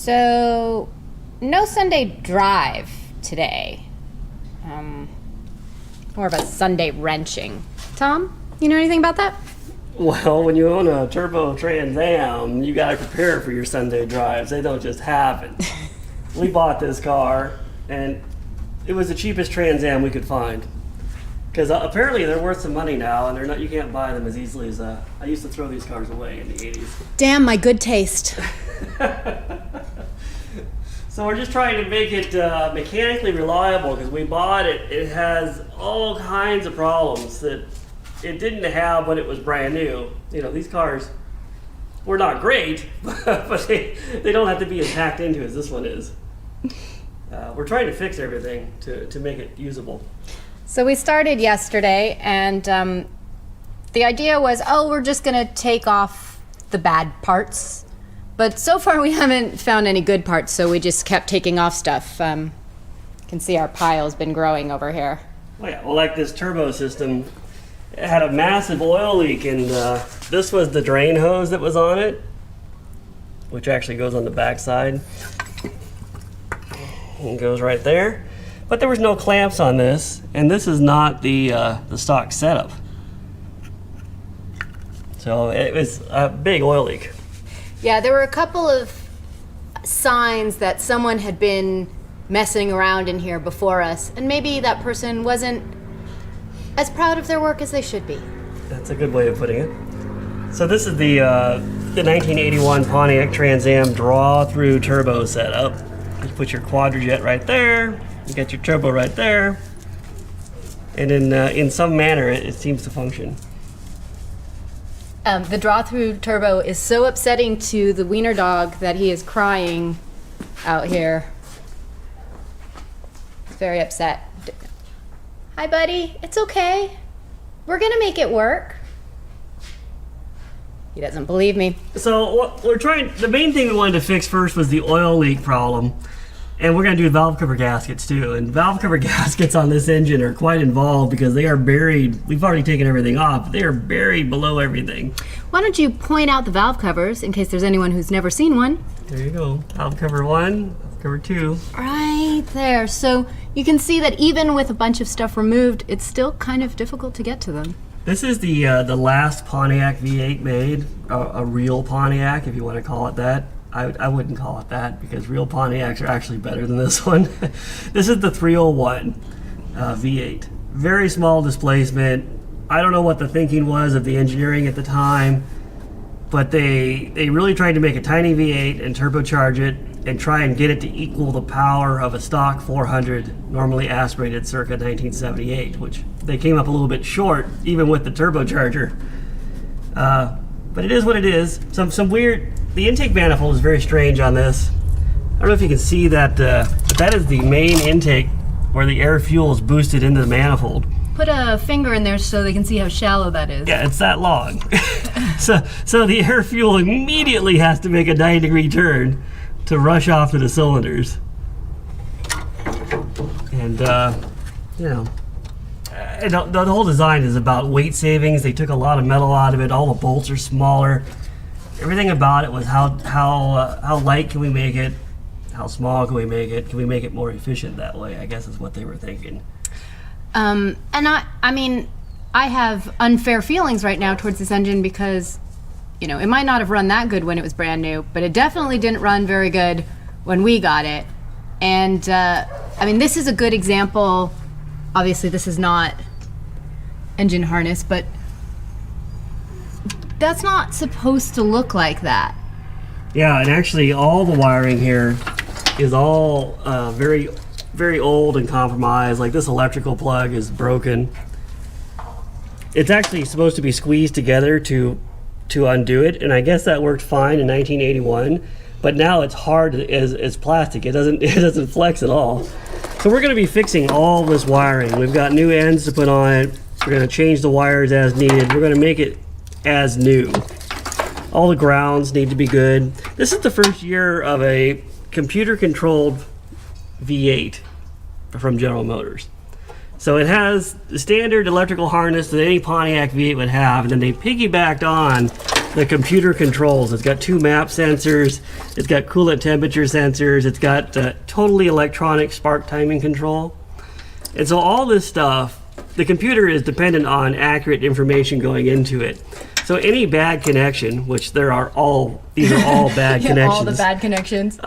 So, no Sunday drive today. More of a Sunday wrenching. Tom, you know anything about that? Well, when you own a turbo Trans Am, you gotta prepare for your Sunday drives. They don't just happen. We bought this car, and it was the cheapest Trans Am we could find. Because apparently they're worth some money now, and they're not. You can't buy them as easily as I used to throw these cars away in the 80s. Damn my good taste. So we're just trying to make it mechanically reliable because we bought it. It has all kinds of problems that it didn't have when it was brand new. You know, these cars were not great, but they don't have to be as hacked into as this one is. We're trying to fix everything to make it usable. So we started yesterday, and the idea was, we're just going to take off the bad parts. But so far we haven't found any good parts, so we just kept taking off stuff. You can see our pile's been growing over here. Oh yeah, well, like this turbo system, it had a massive oil leak, and this was the drain hose that was on it, which actually goes on the back side. And goes right there. But there was no clamps on this, and this is not the stock setup. So it was a big oil leak. Yeah, there were a couple of signs that someone had been messing around in here before us, and maybe that person wasn't as proud of their work as they should be. That's a good way of putting it. So this is the 1981 Pontiac Trans Am draw-through turbo setup. You put your quadrajet right there, you got your turbo right there, and in some manner it seems to function. The draw-through turbo is so upsetting to the wiener dog that he is crying out here. He's very upset. Hi, buddy. It's okay. We're gonna make it work. He doesn't believe me. So what we're trying, the main thing we wanted to fix first was the oil leak problem. And we're going to do valve cover gaskets too. And valve cover gaskets on this engine are quite involved because they are buried. We've already taken everything off. But they are buried below everything. Why don't you point out the valve covers in case there's anyone who's never seen one? There you go. Valve cover 1, valve cover 2. Right there. So you can see that even with a bunch of stuff removed, it's still kind of difficult to get to them. This is the last Pontiac V8 made, a real Pontiac, if you want to call it that. I wouldn't call it that because real Pontiacs are actually better than this one. This is the 301 V8. Very small displacement. I don't know what the thinking was of the engineering at the time, but they really tried to make a tiny V8 and turbocharge it and try and get it to equal the power of a stock 400 normally aspirated circa 1978, which they came up a little bit short even with the turbocharger. But it is what it is. Some weird. The intake manifold is very strange on this. I don't know if you can see that, but that is the main intake where the air fuel is boosted into the manifold. Put a finger in there so they can see how shallow that is. Yeah, it's that long. so the air fuel immediately has to make a 90-degree turn to rush off to the cylinders. And, you know, the whole design is about weight savings. They took a lot of metal out of it. All the bolts are smaller. Everything about it was how light can we make it? How small can we make it? Can we make it more efficient that way? I guess is what they were thinking. And I mean, I have unfair feelings right now towards this engine because, you know, it might not have run that good when it was brand new, but it definitely didn't run very good when we got it. And I mean, this is a good example. Obviously, this is not engine harness, but that's not supposed to look like that. Yeah, and actually all the wiring here is all very, very old and compromised. Like this electrical plug is broken. It's actually supposed to be squeezed together to undo it, and I guess that worked fine in 1981, but now it's hard as plastic. It doesn't flex at all. So we're going to be fixing all this wiring. We've got new ends to put on it. We're going to change the wires as needed. We're going to make it as new. All the grounds need to be good. This is the first year of a computer-controlled V8 from General Motors. So it has the standard electrical harness that any Pontiac V8 would have, and then they piggybacked on the computer controls. It's got 2 map sensors, it's got coolant temperature sensors, it's got totally electronic spark timing control. And so all this stuff, the computer is dependent on accurate information going into it. So any bad connection, which these are all bad connections. All the bad connections.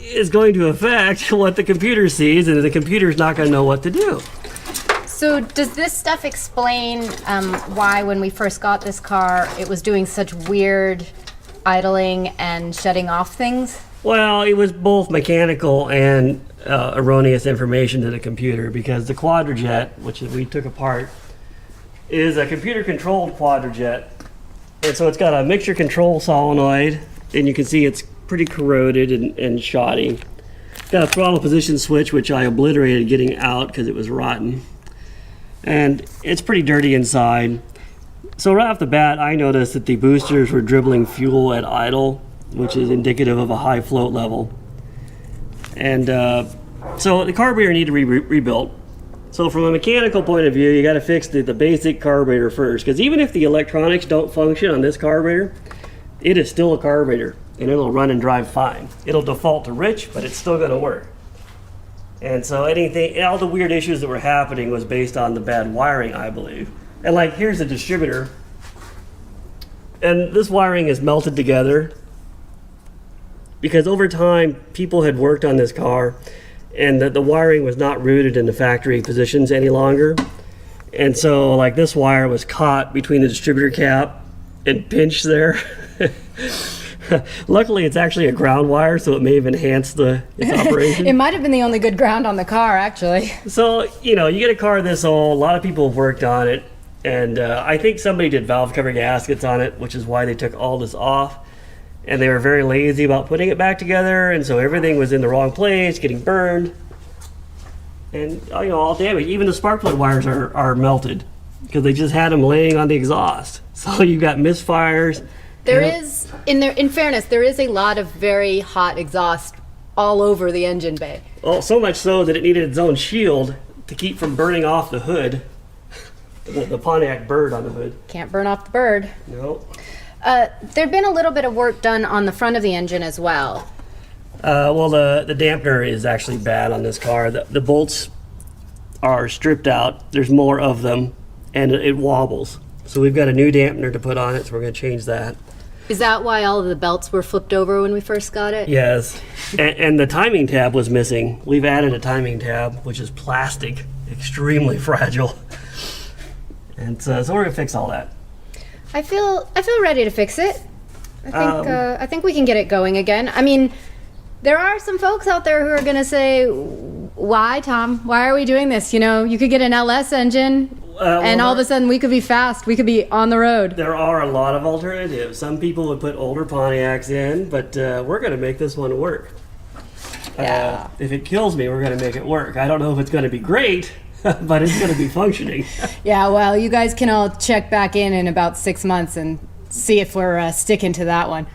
Is going to affect what the computer sees, and the computer's not going to know what to do. So does this stuff explain why when we first got this car, it was doing such weird idling and shutting off things? Well, it was both mechanical and erroneous information to the computer, because the Quadrajet, which we took apart, is a computer-controlled Quadrajet. And so it's got a mixture control solenoid, and you can see it's pretty corroded and shoddy. It's got a throttle position switch, which I obliterated getting out because it was rotten. And it's pretty dirty inside. So right off the bat, I noticed that the boosters were dribbling fuel at idle, which is indicative of a high float level. And so the carburetor needed to be rebuilt. So from a mechanical point of view, you got to fix the basic carburetor first, because even if the electronics don't function on this carburetor, it is still a carburetor, and it'll run and drive fine. It'll default to rich, but it's still going to work. And so all the weird issues that were happening was based on the bad wiring, I believe. And like, here's the distributor, and this wiring is melted together because over time people had worked on this car, and the wiring was not rooted in the factory positions any longer. And so like, this wire was caught between the distributor cap and pinched there. Luckily, it's actually a ground wire, so it may have enhanced its operation. It might have been the only good ground on the car, actually. So, you get a car this old, a lot of people have worked on it, and I think somebody did valve cover gaskets on it, which is why they took all this off. And they were very lazy about putting it back together, and so everything was in the wrong place, getting burned. And, all damaged. Even the spark plug wires are melted, because they just had them laying on the exhaust. So you've got misfires. There is, in fairness, there is a lot of very hot exhaust all over the engine bay. Well, so much so that it needed its own shield to keep from burning off the hood. The Pontiac bird on the hood. Can't burn off the bird. No. There'd been a little bit of work done on the front of the engine as well. Well, the dampener is actually bad on this car. The bolts are stripped out. There's more of them, and it wobbles. So we've got a new dampener to put on it, so we're going to change that. Is that why all of the belts were flipped over when we first got it? Yes. And the timing tab was missing. We've added a timing tab, which is plastic, extremely fragile. And so we're going to fix all that. I feel ready to fix it. I think we can get it going again. I mean, there are some folks out there who are going to say, why, Tom? Why are we doing this? You could get an LS engine, and all of a sudden we could be fast. We could be on the road. There are a lot of alternatives. Some people would put older Pontiacs in, but we're going to make this one work. Yeah. If it kills me, we're going to make it work. I don't know if it's going to be great, but it's going to be functioning. Yeah, well, you guys can all check back in about 6 months and see if we're sticking to that one.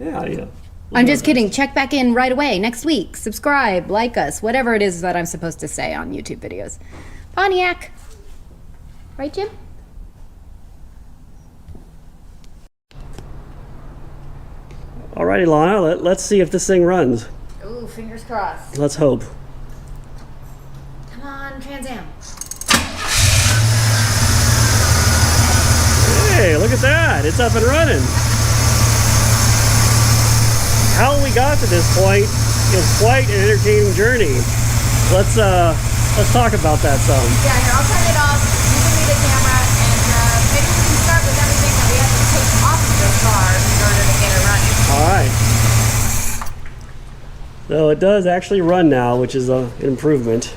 Yeah. I'm just kidding. Check back in right away next week. Subscribe, like us, whatever it is that I'm supposed to say on YouTube videos. Pontiac. Right, Jim? Alrighty, Lana, let's see if this thing runs. Ooh, fingers crossed. Let's hope. Come on, Trans Am. Hey, look at that. It's up and running. How we got to this point is quite an entertaining journey. Let's talk about that some. Yeah, here, I'll turn it off. You can leave the camera, and maybe we can start with everything that we have to take off of the car in order to get it running. All right. So it does actually run now, which is an improvement.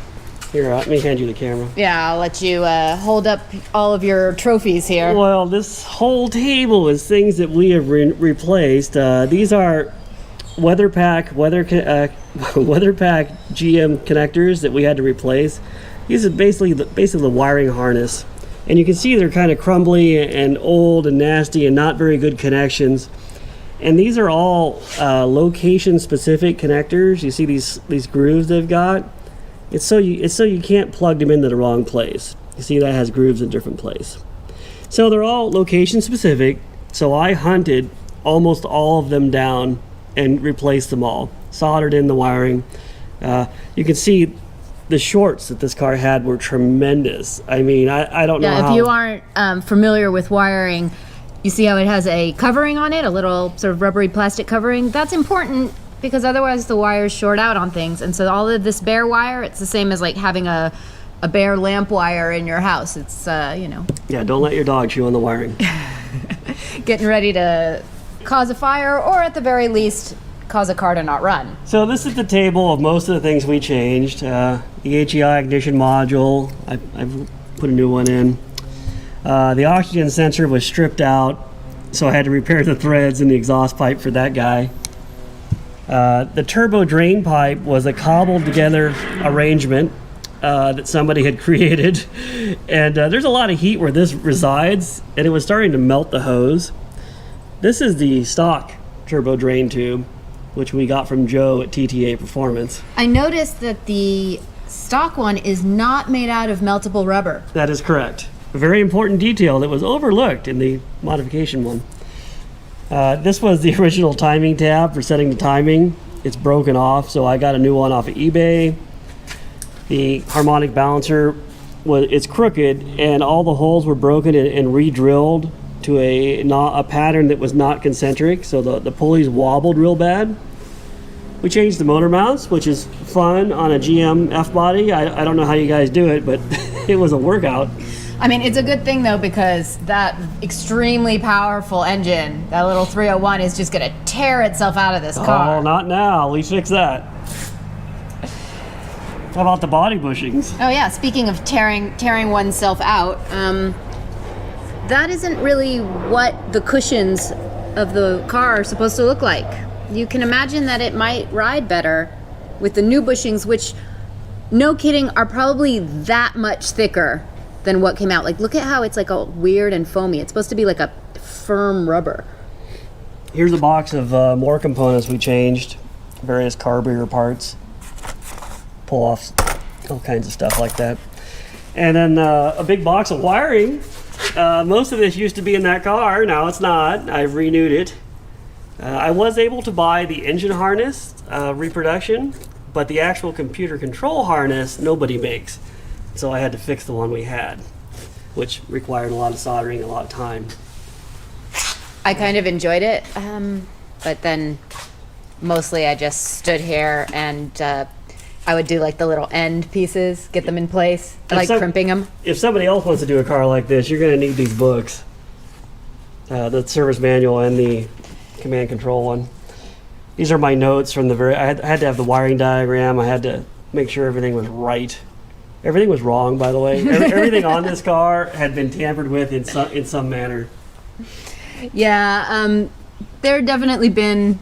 Here, let me hand you the camera. Yeah, I'll let you hold up all of your trophies here. Well, this whole table is things that we have replaced. These are WeatherPack GM connectors that we had to replace. These are basically the wiring harness, and you can see they're kind of crumbly and old and nasty and not very good connections. And these are all location specific connectors. You see these grooves they've got, It's so you can't plug them into the wrong place. You see that has grooves in different places. So they're all location specific. So I hunted almost all of them down and replaced them all. Soldered in the wiring. You can see the shorts that this car had were tremendous. I mean, I don't know how... Yeah, if you aren't familiar with wiring, you see how it has a covering on it, a little sort of rubbery plastic covering. That's important because otherwise the wires short out on things. And so all of this bare wire, it's the same as like having a bare lamp wire in your house. It's, Yeah, don't let your dog chew on the wiring. Getting ready to cause a fire or at the very least cause a car to not run. So this is the table of most of the things we changed. The HEI ignition module, I've put a new one in. The oxygen sensor was stripped out, so I had to repair the threads in the exhaust pipe for that guy. The turbo drain pipe was a cobbled together arrangement that somebody had created. And there's a lot of heat where this resides, and it was starting to melt the hose. This is the stock turbo drain tube, which we got from Joe at TTA Performance. I noticed that the stock one is not made out of meltable rubber. That is correct. A very important detail that was overlooked in the modification one. This was the original timing tab for setting the timing. It's broken off, so I got a new one off of eBay. The harmonic balancer, it's crooked, and all the holes were broken and re-drilled to a pattern that was not concentric, so the pulleys wobbled real bad. We changed the motor mounts, which is fun on a GM F-body. I don't know how you guys do it, but it was a workout. I mean, it's a good thing though, because that extremely powerful engine, that little 301, is just gonna tear itself out of this car. Oh, not now. We fixed that. How about the body bushings? Oh yeah, speaking of tearing oneself out, that isn't really what the cushions of the car are supposed to look like. You can imagine that it might ride better with the new bushings, which, no kidding, are probably that much thicker than what came out. Like, look at how it's like all weird and foamy. It's supposed to be like a firm rubber. Here's a box of more components we changed, various carburetor parts, pull-offs, all kinds of stuff like that. And then a big box of wiring. Most of this used to be in that car. Now it's not. I've renewed it. I was able to buy the engine harness reproduction, but the actual computer control harness nobody makes. So I had to fix the one we had, which required a lot of soldering, a lot of time. I kind of enjoyed it, but then mostly I just stood here and I would do like the little end pieces, get them in place. I like crimping them. If somebody else wants to do a car like this, you're going to need these books. The service manual and the command control one. These are my notes from I had to have the wiring diagram. I had to make sure everything was right. Everything was wrong, by the way. Everything on this car had been tampered with in some manner. Yeah, there definitely been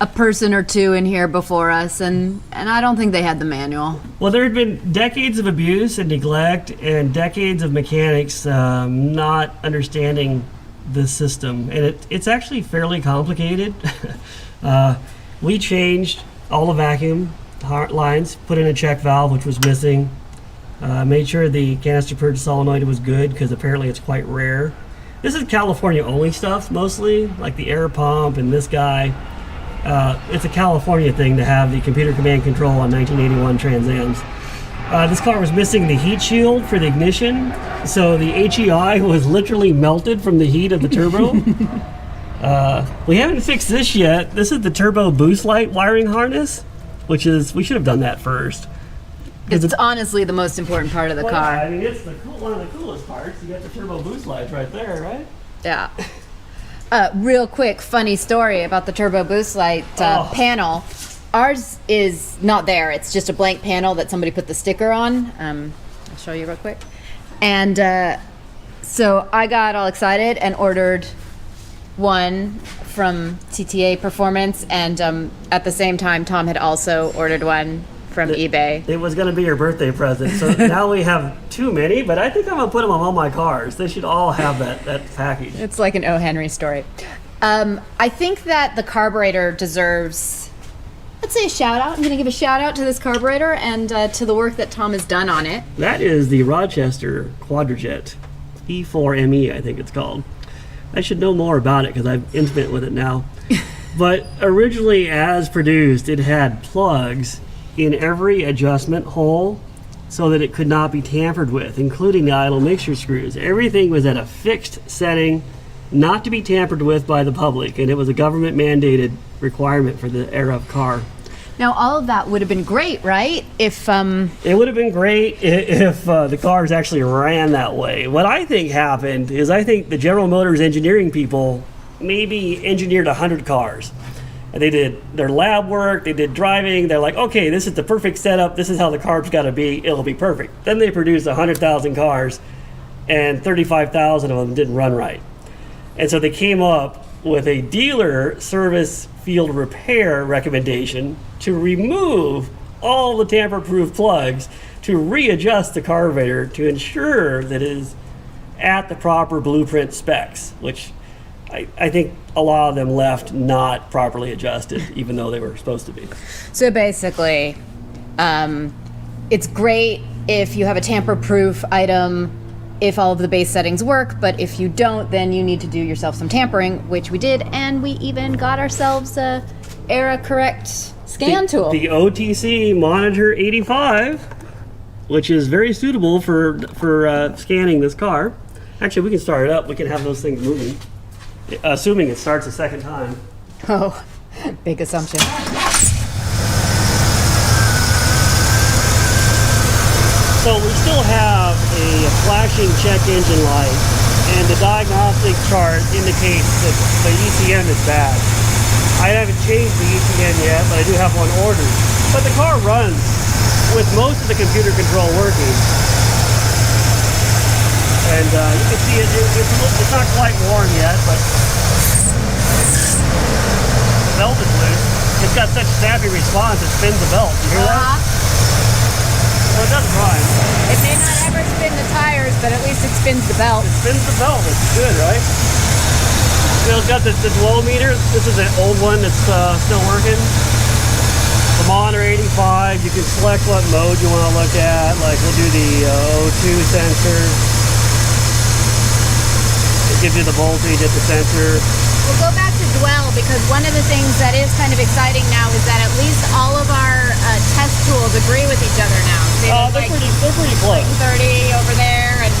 a person or two in here before us, and I don't think they had the manual. Well, there had been decades of abuse and neglect and decades of mechanics not understanding the system, and it's actually fairly complicated. We changed all the vacuum lines, put in a check valve which was missing, made sure the canister purge solenoid was good because apparently it's quite rare. This is California only stuff mostly, like the air pump and this guy. It's a California thing to have the computer command control on 1981 Trans Ams. This car was missing the heat shield for the ignition, so the HEI was literally melted from the heat of the turbo. We haven't fixed this yet. This is the turbo boost light wiring harness, which is, we should have done that first. It's honestly the most important part of the car. I mean, it's one of the coolest parts. You got the turbo boost lights right there, right? Yeah. Real quick, funny story about the turbo boost light panel. Ours is not there. It's just a blank panel that somebody put the sticker on. I'll show you real quick. And so I got all excited and ordered one from TTA Performance, and at the same time, Tom had also ordered one from eBay. It was going to be your birthday present, so now we have too many, but I think I'm going to put them on all my cars. They should all have that package. It's like an O. Henry story. I think that the carburetor deserves let's say a shout out. I'm going to give a shout out to this carburetor and to the work that Tom has done on it. That is the Rochester Quadrajet E4ME, I think it's called. I should know more about it because I'm intimate with it now. But originally, as produced, it had plugs in every adjustment hole so that it could not be tampered with, including the idle mixture screws. Everything was at a fixed setting, not to be tampered with by the public, and it was a government mandated requirement for the era of car. Now, all of that would have been great, right? If It would have been great if the cars actually ran that way. What I think happened is I think the General Motors engineering people maybe engineered 100 cars. And they did their lab work, they did driving, they're like, okay, this is the perfect setup, this is how the car's gotta be, it'll be perfect. Then they produced 100,000 cars, and 35,000 of them didn't run right. And so they came up with a dealer service field repair recommendation to remove all the tamper-proof plugs to readjust the carburetor to ensure that it is at the proper blueprint specs, which I think a lot of them left not properly adjusted, even though they were supposed to be. So basically, it's great if you have a tamper-proof item, if all of the base settings work, but if you don't, then you need to do yourself some tampering, which we did, and we even got ourselves a error-correct scan tool. The OTC Monitor 85, which is very suitable for scanning this car. Actually, we can start it up. We can have those things moving. Assuming it starts a second time. Oh, big assumption. So we still have a flashing check engine light, and the diagnostic chart indicates that the ECM is bad. I haven't changed the ECM yet, but I do have one ordered. But the car runs with most of the computer control working. And you can see it's not quite warm yet, but the belt is loose. It's got such snappy response, it spins the belt. You hear that? Well, it doesn't rhyme. It may not ever spin the tires, but at least it spins the belt. It spins the belt, which is good, right? You know, it's got the glow meter. This is an old one that's still working. The Monitor 85, you can select what mode you want to look at. Like we'll do the O2 sensor. It gives you the voltage at the sensor. We'll go back to dwell, because one of the things that is kind of exciting now is that at least all of our test tools agree with each other now. See, They're pretty close. Like 30 over there and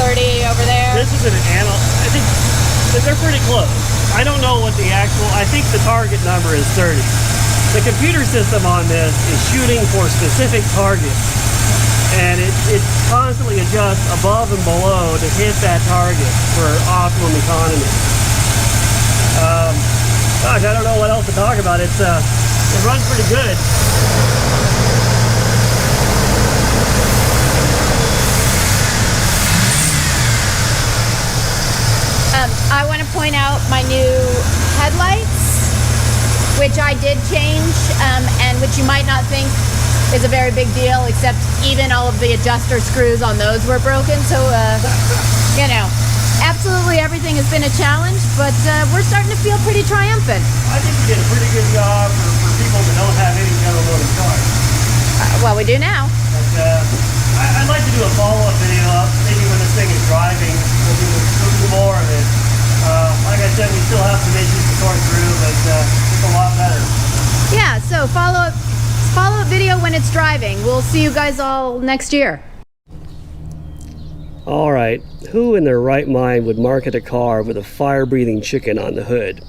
30 over there. This is I think they're pretty close. I don't know what the actual, I think the target number is 30. The computer system on this is shooting for specific targets, and it constantly adjusts above and below to hit that target for optimum economy. Gosh, I don't know what else to talk about. It runs pretty good. I want to point out my new headlights, which I did change, and which you might not think is a very big deal, except even all of the adjuster screws on those were broken. So, you know, absolutely everything has been a challenge, but we're starting to feel pretty triumphant. I think you did a pretty good job for people that don't have any General Motors cars. Well, we do now. But, I'd like to do a follow-up video up, maybe when this thing is driving. We'll do more of it. Like I said, we still have some issues to sort through, but it's a lot better. Yeah, so follow-up video when it's driving. We'll see you guys all next year. All right, who in their right mind would market a car with a fire-breathing chicken on the hood?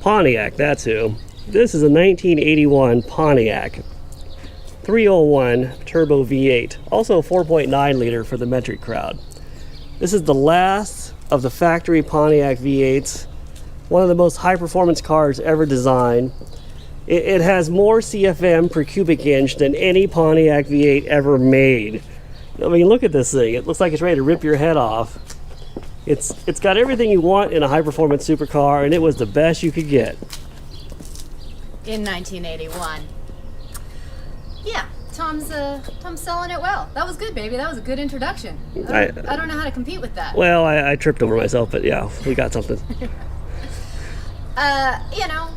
Pontiac, that's who. This is a 1981 Pontiac 301 turbo V8, also 4.9 liter for the metric crowd. This is the last of the factory Pontiac V8s, one of the most high-performance cars ever designed. It has more CFM per cubic inch than any Pontiac V8 ever made. I mean, look at this thing. It looks like it's ready to rip your head off. It's got everything you want in a high-performance supercar, and it was the best you could get. In 1981. Yeah, Tom's selling it well. That was good, baby. That was a good introduction. I don't know how to compete with that. Well, I tripped over myself, but yeah, we got something. You know,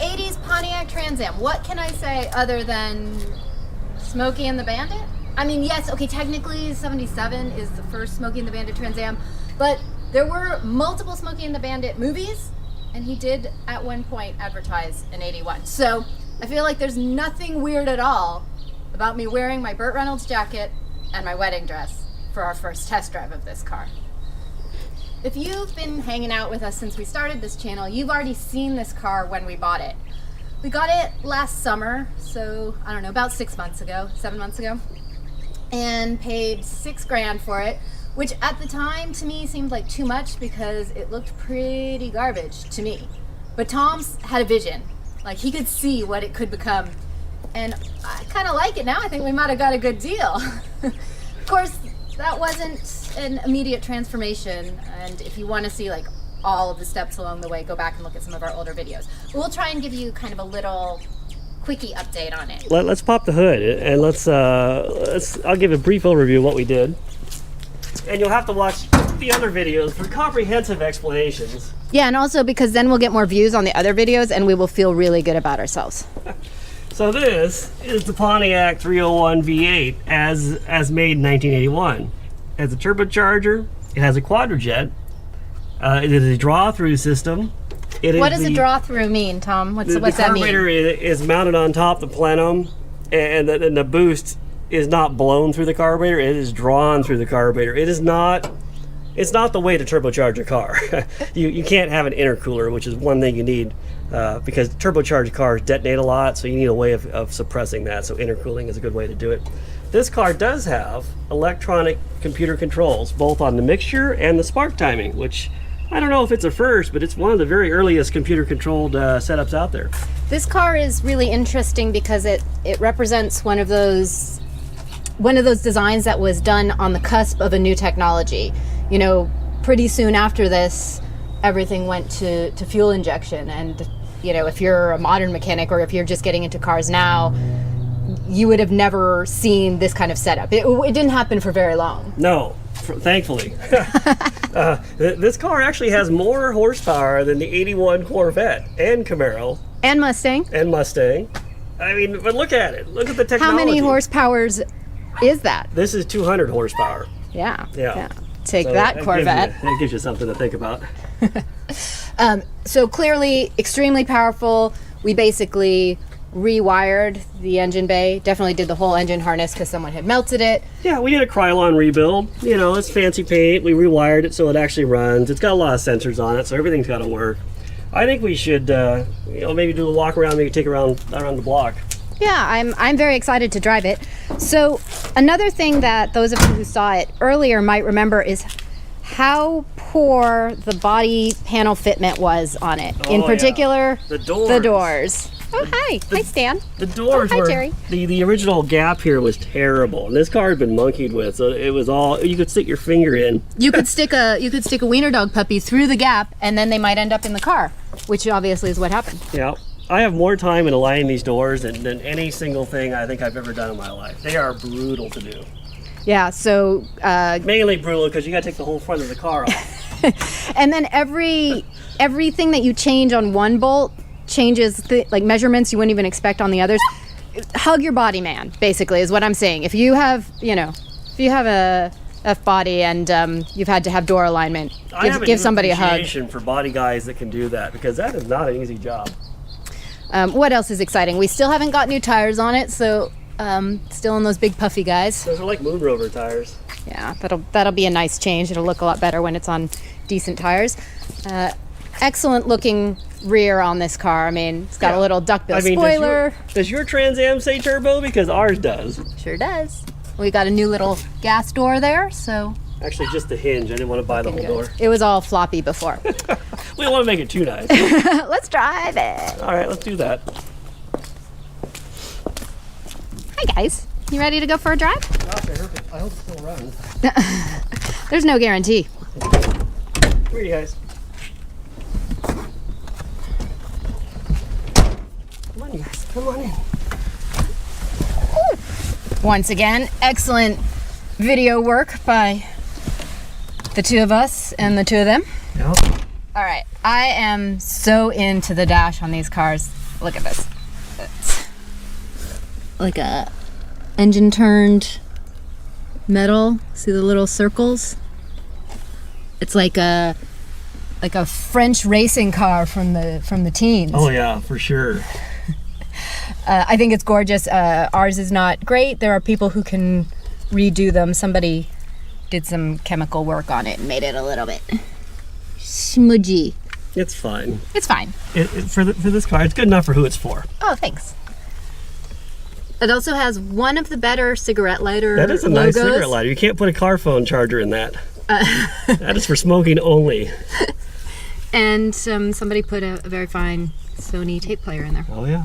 80s Pontiac Trans Am. What can I say other than Smokey and the Bandit? I mean, yes, okay, technically 77 is the first Smokey and the Bandit Trans Am, but there were multiple Smokey and the Bandit movies, and he did at one point advertise an 81. So I feel like there's nothing weird at all about me wearing my Burt Reynolds jacket and my wedding dress for our first test drive of this car. If you've been hanging out with us since we started this channel, you've already seen this car when we bought it. We got it last summer, so I don't know, about 7 months ago, and paid $6,000 for it, which at the time to me seemed like too much because it looked pretty garbage to me. But Tom's had a vision, like he could see what it could become, and I kind of like it now. I think we might have got a good deal. Of course, that wasn't an immediate transformation, and if you want to see like all of the steps along the way, go back and look at some of our older videos. But we'll try and give you kind of a little quickie update on it. Let's pop the hood and I'll give a brief overview of what we did. And you'll have to watch the other videos for comprehensive explanations. Yeah, and also because then we'll get more views on the other videos and we will feel really good about ourselves. So this is the Pontiac 301 V8 as made in 1981. It has a turbocharger, it has a quadrajet, it is a draw-through system. What does a draw-through mean, Tom? What's that mean? The carburetor is mounted on top of the plenum, and the boost is not blown through the carburetor, it is drawn through the carburetor. It's not the way to turbocharge a car. you can't have an intercooler, which is one thing you need, because turbocharged cars detonate a lot, so you need a way of suppressing that, so intercooling is a good way to do it. This car does have electronic computer controls, both on the mixture and the spark timing, which I don't know if it's a first, but it's one of the very earliest computer-controlled setups out there. This car is really interesting because it represents one of those designs that was done on the cusp of a new technology. You know, pretty soon after this, everything went to fuel injection, and you know, if you're a modern mechanic or if you're just getting into cars now, you would have never seen this kind of setup. It didn't happen for very long. No, thankfully. This car actually has more horsepower than the 81 Corvette and Camaro. And Mustang. I mean, but look at it. Look at the technology. How many horsepowers is that? This is 200 horsepower. Yeah. Yeah. Take that, Corvette. That gives you something to think about. So clearly extremely powerful. We basically rewired the engine bay, definitely did the whole engine harness because someone had melted it. Yeah, we did a Krylon rebuild. You know, it's fancy paint. We rewired it so it actually runs. It's got a lot of sensors on it, so everything's got to work. I think we should, maybe do a walk around, maybe take around the block. Yeah, I'm very excited to drive it. So another thing that those of you who saw it earlier might remember is how poor the body panel fitment was on it. In particular, yeah. The doors. Oh, hi. Hi, Stan. The doors hi, were, Jerry. The original gap here was terrible, and this car had been monkeyed with, so it was all, you could stick your finger in. You could stick a wiener dog puppy through the gap, and then they might end up in the car, which obviously is what happened. Yeah. I have more time in aligning these doors than any single thing I think I've ever done in my life. They are brutal to do. Yeah, so... mainly brutal because you got to take the whole front of the car off. And then everything that you change on one bolt changes like measurements you wouldn't even expect on the others. Hug your body, man, basically, is what I'm saying. If you have, a F-body and you've had to have door alignment, give somebody a hug. I have an appreciation for body guys that can do that, because that is not an easy job. What else is exciting? We still haven't got new tires on it, so still on those big puffy guys. Those are like Moon Rover tires. Yeah, that'll be a nice change. It'll look a lot better when it's on decent tires. Excellent looking rear on this car. I mean, it's got a little duckbill spoiler. Does your Trans Am say turbo? Because ours does. Sure does. We got a new little gas door there, so... Actually, just the hinge. I didn't want to buy the whole door. It was all floppy before. We don't want to make it too nice. Let's drive it. All right, let's do that. Hi, guys. You ready to go for a drive? I hope it still runs. There's no guarantee. Come here, you guys. Come on, you guys. Come on in. Ooh. Once again, excellent video work by the two of us and the two of them. Yep. All right, I am so into the dash on these cars. look at this. It's like a engine turned metal. See the little circles? It's like a French racing car from the teens. Oh yeah, for sure. I think it's gorgeous. Ours is not great. There are people who can redo them. Somebody did some chemical work on it and made it a little bit smudgy. It's fine. It's fine. For this car, it's good enough for who it's for. Oh, thanks. It also has one of the better cigarette lighter That is a logos. nice cigarette lighter. You can't put a car phone charger in that. That is for smoking only. And somebody put a very fine Sony tape player in there. Oh yeah.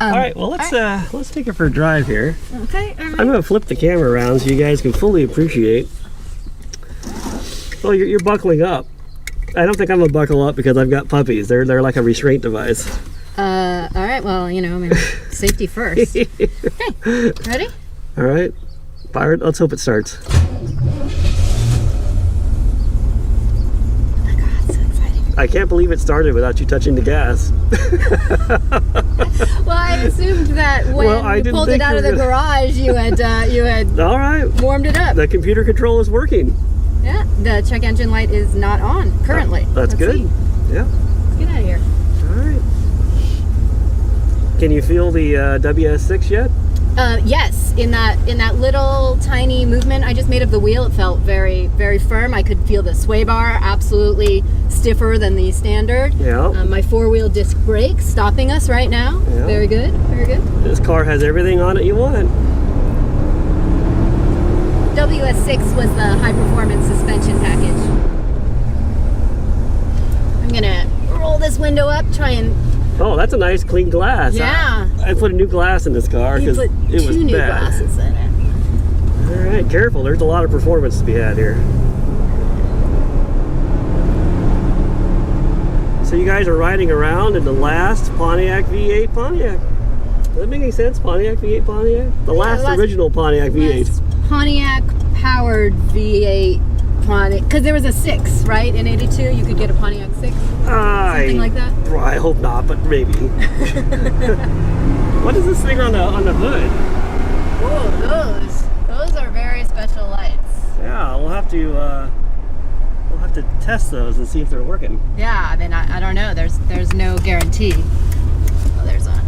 All right, well let's take it for a drive here. Okay. I'm gonna flip the camera around so you guys can fully appreciate. Oh, you're buckling up. I don't think I'm gonna buckle up because I've got puppies. They're like a restraint device. All right. Well, I mean, safety first. Okay. Ready? All right. Fire it. Let's hope it starts. Oh my God, so exciting. I can't believe it started without you touching the gas. Well, I assumed that when you pulled it out of the garage, you had All right. warmed it up. The computer control is working. Yeah. The check engine light is not on currently. That's Let's good. see. Yeah. Let's get out of here. All right. Can you feel the WS6 yet? Yes, in that little tiny movement I just made of the wheel, it felt very, very firm. I could feel the sway bar absolutely stiffer than the standard. Yeah. My four-wheel disc brakes stopping us right now. Yeah. Very good, very good. This car has everything on it you want. WS6 was the high-performance suspension package. I'm gonna roll this window up, try and... Oh, that's a nice clean glass. Yeah. I put a new glass in this car You because put it was two new bad. glasses in it. All right, careful. There's a lot of performance to be had here. So you guys are riding around in the last Pontiac V8 Pontiac. Does that make any sense? Pontiac V8 Pontiac? The last original Pontiac V8. Last Pontiac powered V8 Pontiac, because there was a 6, right? In 82, you could get a Pontiac 6, something like that. I hope not, but maybe. What is this thing on the hood? Oh, those are very special lights. Yeah, we'll have to test those and see if they're working. Yeah, I mean, I don't know. There's no guarantee. Oh, there's a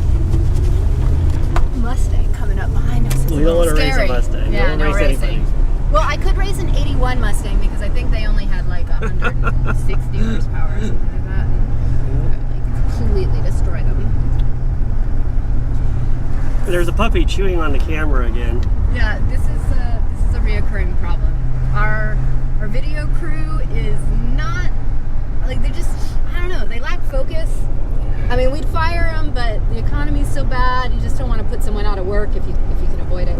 Mustang coming up behind us. It's We don't want to race a Mustang. Yeah, Don't no race racing. anybody. Well, I could race an 81 Mustang because I think they only had like 160 horsepower or something like that. And like completely destroy them. There's a puppy chewing on the camera again. Yeah, this is a reoccurring problem. Our video crew is not like, they're just, I don't know, they lack focus. I mean, we'd fire them, but the economy's so bad, you just don't want to put someone out of work if you can avoid it.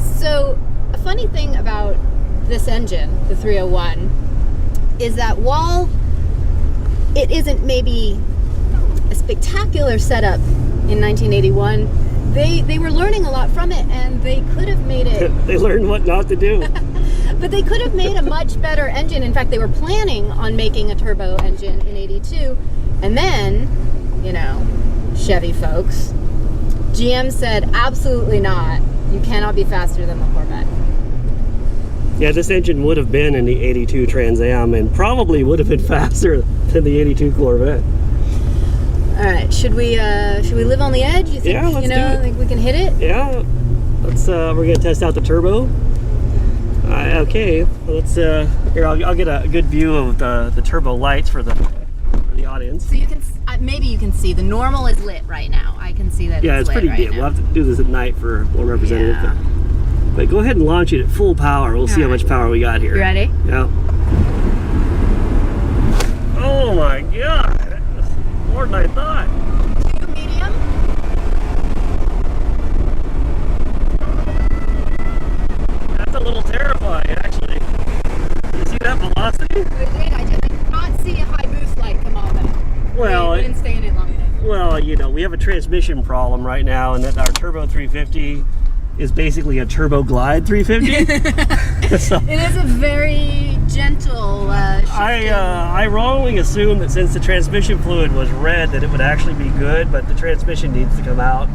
So a funny thing about this engine, the 301, is that while it isn't maybe a spectacular setup in 1981, they were learning a lot from it, and they could have made it. They learned what not to do. But they could have made a much better engine. In fact, they were planning on making a turbo engine in 82, and then, you know, Chevy folks, GM said absolutely not. You cannot be faster than the Corvette. Yeah, this engine would have been in the 82 Trans Am and probably would have been faster than the 82 Corvette. All right, should we live on the edge? You think, Yeah, let's do it. think we can hit it? Yeah, let's. We're gonna test out the turbo. Okay, let's. Here, I'll get a good view of the turbo lights for the audience. So you can maybe you can see the normal is lit right now. I can see that. Yeah, it's lit pretty right dim. now. We'll have to do this at night for more representative. Yeah. But go ahead and launch it at full power. We'll see how much power we got here. You ready? Yeah. Oh my God! That's more than I thought. 2 medium. That's a little terrifying, actually. You see that velocity? Wait, I did not see a high boost light come on though. Well, we didn't stay in it long enough. Well, you know, we have a transmission problem right now, and that our turbo 350 is basically a turbo glide 350. So, It is a very gentle. I wrongly assumed that since the transmission fluid was red that it would actually be good, but the transmission needs to come out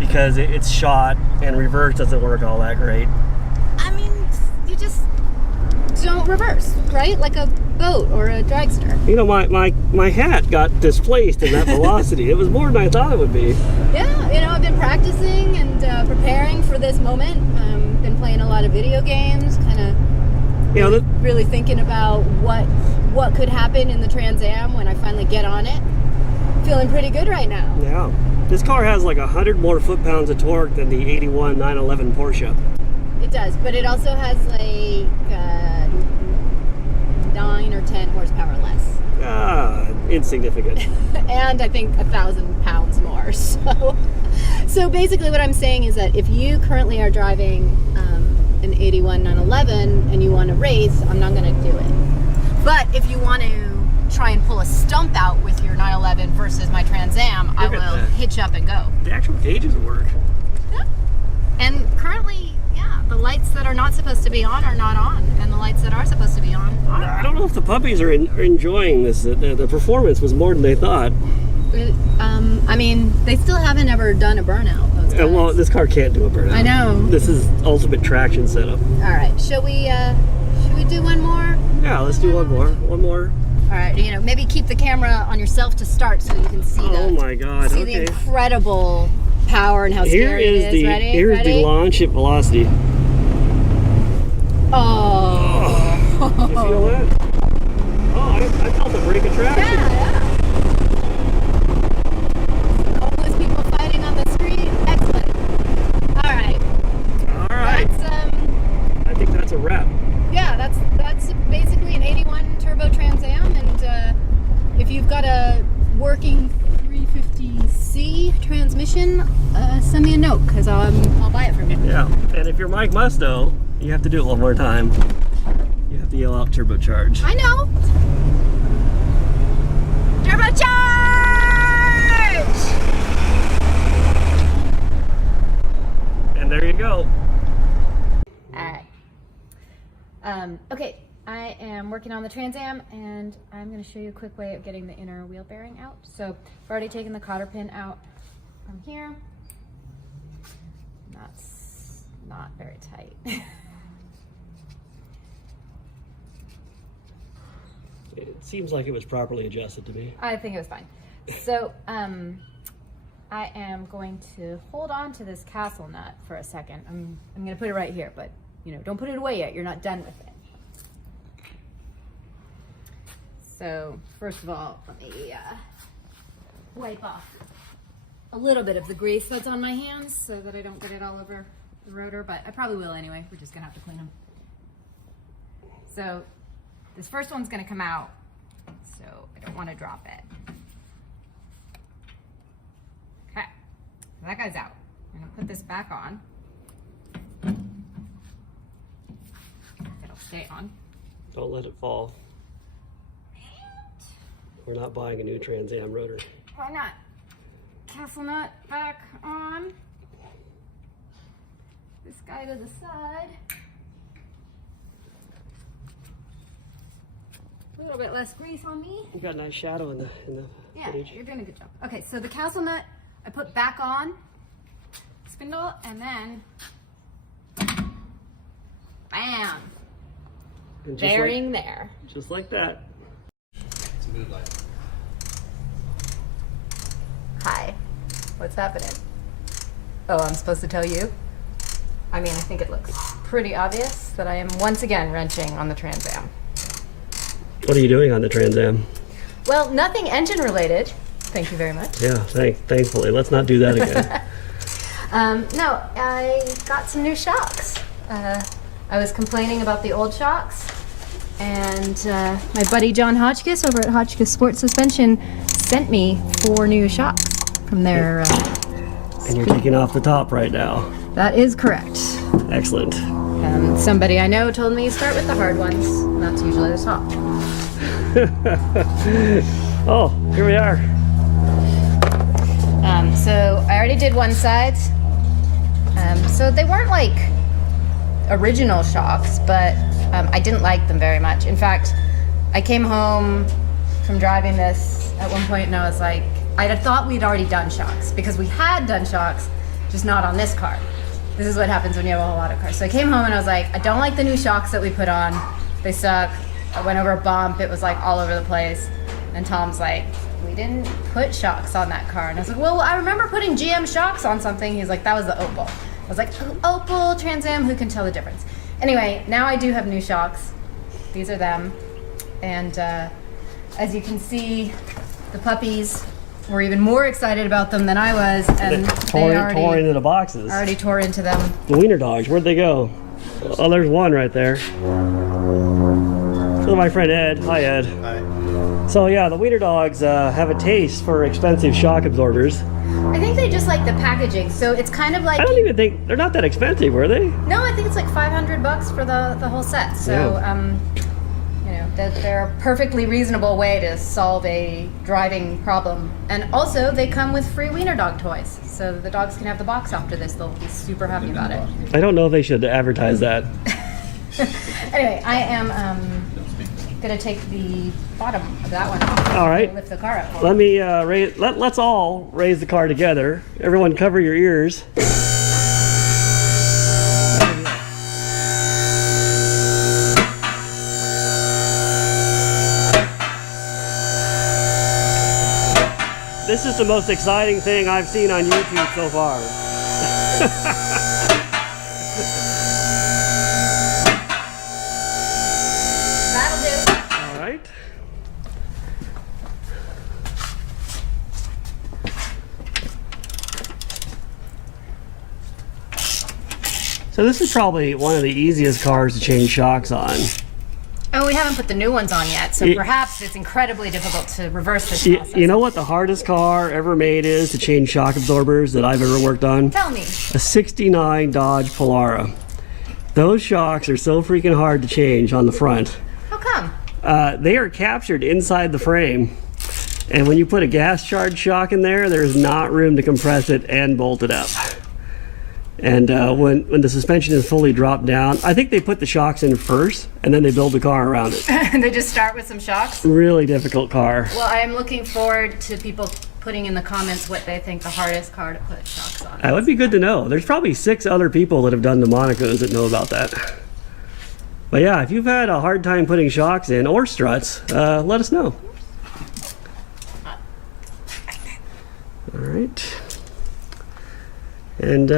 because it's shot and reverse doesn't work all that great. I mean, you just don't reverse, right? Like a boat or a dragster. You know, my hat got displaced in that velocity. It was more than I thought it would be. Yeah, you know, I've been practicing and preparing for this moment. Been playing a lot of video games, kind of really thinking about what could happen in the Trans Am when I finally get on it. Feeling pretty good right now. Yeah. This car has like 100 more foot-pounds of torque than the 81 911 Porsche. It does, but it also has like 9 or 10 horsepower less. Insignificant. And I think 1,000 pounds more. So basically what I'm saying is that if you currently are driving an 81 911 and you want to race, I'm not going to do it. But if you want to try and pull a stump out with your 911 versus my Trans Am, I will hitch up and go. The actual gauges work. Yeah. And currently, yeah, the lights that are not supposed to be on are not on, and the lights that are supposed to be on are. I don't know if the puppies are enjoying this. The performance was more than they thought. I mean, they still haven't ever done a burnout. Those guys. Well, this car can't do a burnout. I know. This is ultimate traction setup. All right, should we do one more? Yeah, let's do one more. One more. All right, you know, maybe keep the camera on yourself to start so you can see Oh my God! see the incredible power and how scary it is. Ready? Here's the launch at velocity. Oh. You feel that? Oh, I felt the brake of traction. Yeah. All those people fighting on the street. Excellent. All right. All right. I think that's a wrap. Yeah, that's basically an 81 turbo Trans Am, and if you've got a working 350C transmission, send me a note because I'll buy it from you. Yeah, and if you're Mike Musto, you have to do it one more time. You have to yell out turbocharge. I know. Turbocharge! And there you go. Alright. Okay, I am working on the Trans Am, and I'm going to show you a quick way of getting the inner wheel bearing out. So I've already taken the cotter pin out from here. That's not very tight. It seems like it was properly adjusted to me. I think it was fine. So I am going to hold on to this castle nut for a second. I'm going to put it right here, but you know, don't put it away yet. You're not done with it. So first of all, let me wipe off a little bit of the grease that's on my hands so that I don't get it all over the rotor, but I probably will anyway. We're just gonna have to clean them. So this first one's gonna come out, so I don't want to drop it. Okay, so that guy's out. I'm gonna put this back on. It'll stay on. Don't let it fall. We're not buying a new Trans Am rotor. Why not? Castle nut back on. This guy to the side. A little bit less grease on me. You got a nice shadow in the Yeah, footage. you're doing a good job. Okay, so the castle nut I put back on spindle, and then bam, And just bearing there. Just like that. It's a good light. Hi, what's happening? Oh, I'm supposed to tell you? I mean, I think it looks pretty obvious that I am once again wrenching on the Trans Am. What are you doing on the Trans Am? Well, nothing engine related. Thank you very much. Yeah, thankfully. Let's not do that again. No, I got some new shocks. I was complaining about the old shocks, and my buddy John Hotchkiss over at Hotchkiss Sports Suspension sent me 4 new shocks from their... And you're taking off the top right now. That is correct. Excellent. Somebody I know told me start with the hard ones, and that's usually the top. Oh, here we are. So I already did one side. So they weren't like original shocks, but I didn't like them very much. In fact, I came home from driving this at one point and I was like, I had thought we'd already done shocks because we had done shocks, just not on this car. This is what happens when you have a whole lot of cars. So I came home and I was like, I don't like the new shocks that we put on. They suck. I went over a bump. It was like all over the place. And Tom's like, we didn't put shocks on that car. And I was like, well, I remember putting GM shocks on something. He's like, that was the Opel. I was like, Opel, Trans Am, who can tell the difference? Anyway, now I do have new shocks. These are them. And as you can see, the puppies were even more excited about them than I was. And Tore into the boxes. Already tore into them. The wiener dogs, where'd they go? Oh, there's one right there. So my friend Ed. Hi, Ed. Hi. So yeah, the wiener dogs have a taste for expensive shock absorbers. I think they just like the packaging. So it's kind of like... I don't even think, they're not that expensive, were they? No, I think it's like $500 for the whole set. So, you know, they're a perfectly reasonable way to solve a driving problem. And also, they come with free wiener dog toys. So the dogs can have the box after this. They'll be super happy about it. I don't know if they should advertise that. Anyway, I am gonna take the bottom of that one off. All right. Lift the car up. Let me let's all raise the car together. Everyone cover your ears. This is the most exciting thing I've seen on YouTube so far. That'll do. All right. So this is probably one of the easiest cars to change shocks on. Oh, we haven't put the new ones on yet, so perhaps it's incredibly difficult to reverse this process. You know what the hardest car ever made is to change shock absorbers that I've ever worked on? Tell me. A 69 Dodge Polara. Those shocks are so freaking hard to change on the front. How come? They are captured inside the frame. And when you put a gas charged shock in there, there's not room to compress it and bolt it up. And when the suspension is fully dropped down, I think they put the shocks in first and then they build the car around it. They just start with some shocks? Really difficult car. Well, I am looking forward to people putting in the comments what they think the hardest car to put shocks on. That would be good to know. There's probably 6 other people that have done the Monicos that know about that. But yeah, if you've had a hard time putting shocks in or struts, let us know. All right. And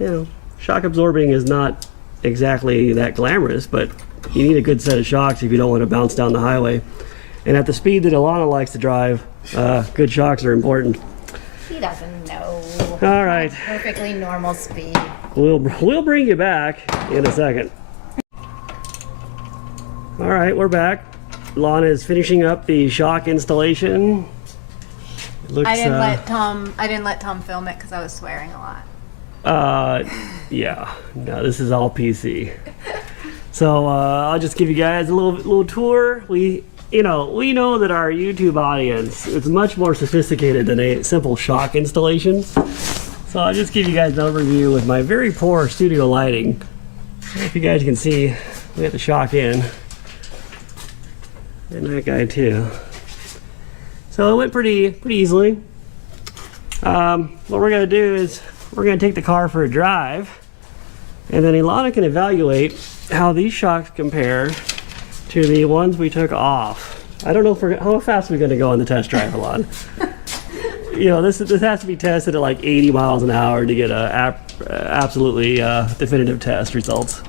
you know, shock absorbing is not exactly that glamorous, but you need a good set of shocks if you don't want to bounce down the highway. And at the speed that Alana likes to drive, good shocks are important. He doesn't know. All right. Perfectly normal speed. We'll bring you back in a second. All right, we're back. Lana is finishing up the shock installation. It looks, I didn't let Tom film it because I was swearing a lot. yeah, no, this is all PC. So I'll just give you guys a little tour. We know that our YouTube audience is much more sophisticated than a simple shock installation. So I'll just give you guys an overview with my very poor studio lighting. If you guys can see, we got the shock in. And that guy too. So it went pretty easily. What we're gonna do is we're gonna take the car for a drive, and then Ilana can evaluate how these shocks compare to the ones we took off. I don't know how fast we're gonna go on the test drive, Ilana. You know, this has to be tested at like 80 miles an hour to get absolutely definitive test results.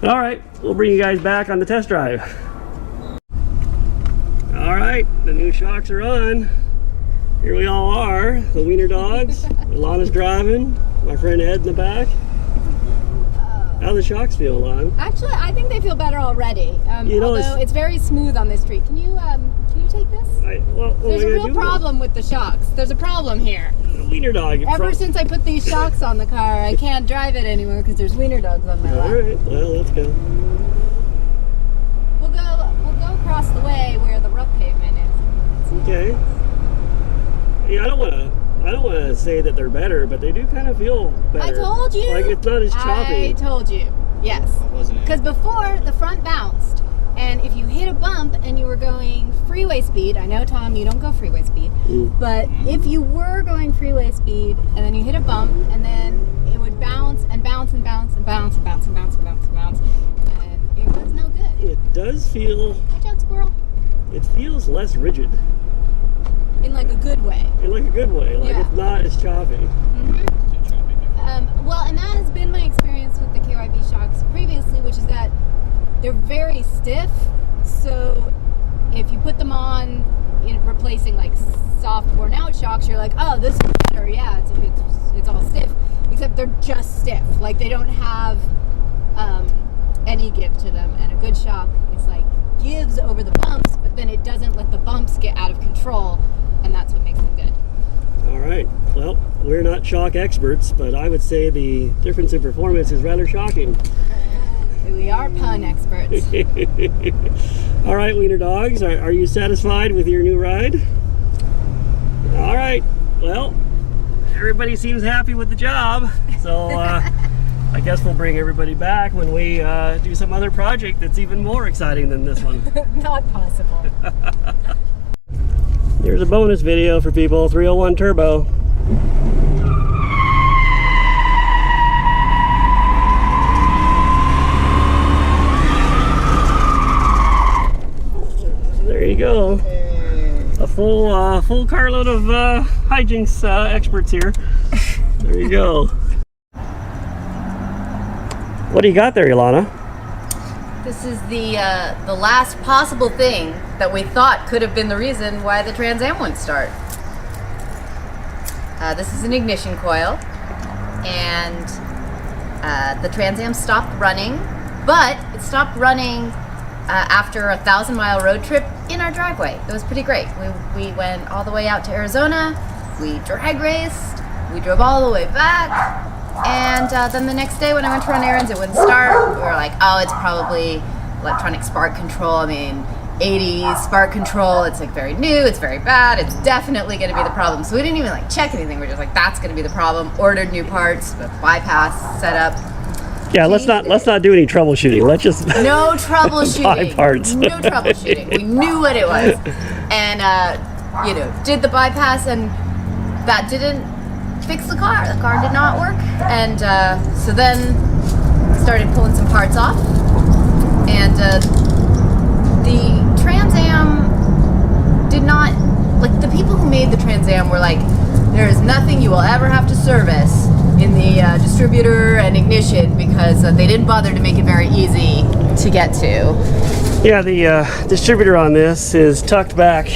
But all right, we'll bring you guys back on the test drive. All right, the new shocks are on. Here we all are, the wiener dogs. Ilana's driving, my friend Ed in the back. How do the shocks feel, Ilana? Actually, I think they feel better already. Although it's very smooth on this street. Can you take this? There's a real problem with the shocks. There's a problem here. The wiener dog. Ever since I put these shocks on the car, I can't drive it anymore because there's wiener dogs on my lap. All right, well, let's go. We'll go across the way where the rough pavement is. Okay. Yeah, I don't want to say that they're better, but they do kind of feel better. I told you. Like it's not as choppy. I told you. Yes. Because before, the front bounced. And if you hit a bump and you were going freeway speed, I know, Tom, you don't go freeway speed, but if you were going freeway speed and then you hit a bump and then it would bounce and bounce and bounce and bounce and bounce and bounce and bounce and bounce, and it was no good. It does feel... Watch out, squirrel. It feels less rigid. In like a good way. In like a good way. Like it's not as choppy. Well, and that has been my experience with the KYB shocks previously, which is that they're very stiff, so if you put them on in replacing like soft Burnout shocks, you're like, oh, this is better. Yeah, it's all stiff, except they're just stiff. Like they don't have any give to them. And a good shock is like gives over the bumps, but then it doesn't let the bumps get out of control, and that's what makes them good. All right. Well, we're not shock experts, but I would say the difference in performance is rather shocking. We are pun experts. All right, wiener dogs, are you satisfied with your new ride? All right, well, everybody seems happy with the job, so I guess we'll bring everybody back when we do some other project that's even more exciting than this one. Not possible. Here's a bonus video for people, 301 Turbo. There you go. A full carload of hijinks experts here. There you go. What do you got there, Ilana? This is the last possible thing that we thought could have been the reason why the Trans Am wouldn't start. This is an ignition coil, and the Trans Am stopped running, but it stopped running after a 1,000-mile road trip in our driveway. It was pretty great. We went all the way out to Arizona, we drag raced, we drove all the way back, and then the next day when I went to run errands, it wouldn't start. We were like, oh, it's probably electronic spark control. I mean, 80s spark control, it's like very new, it's very bad, it's definitely going to be the problem. So we didn't even like check anything. We're just like, that's going to be the problem. Ordered new parts, bypass set up. Yeah, let's not do any troubleshooting. Let's just no troubleshooting. Buy parts. No troubleshooting. We knew what it was, and did the bypass, and that didn't fix the car. The car did not work, and so then started pulling some parts off, and the Trans Am did not like the people who made the Trans Am were like, there is nothing you will ever have to service in the distributor and ignition because they didn't bother to make it very easy to get to. Yeah, the distributor on this is tucked back.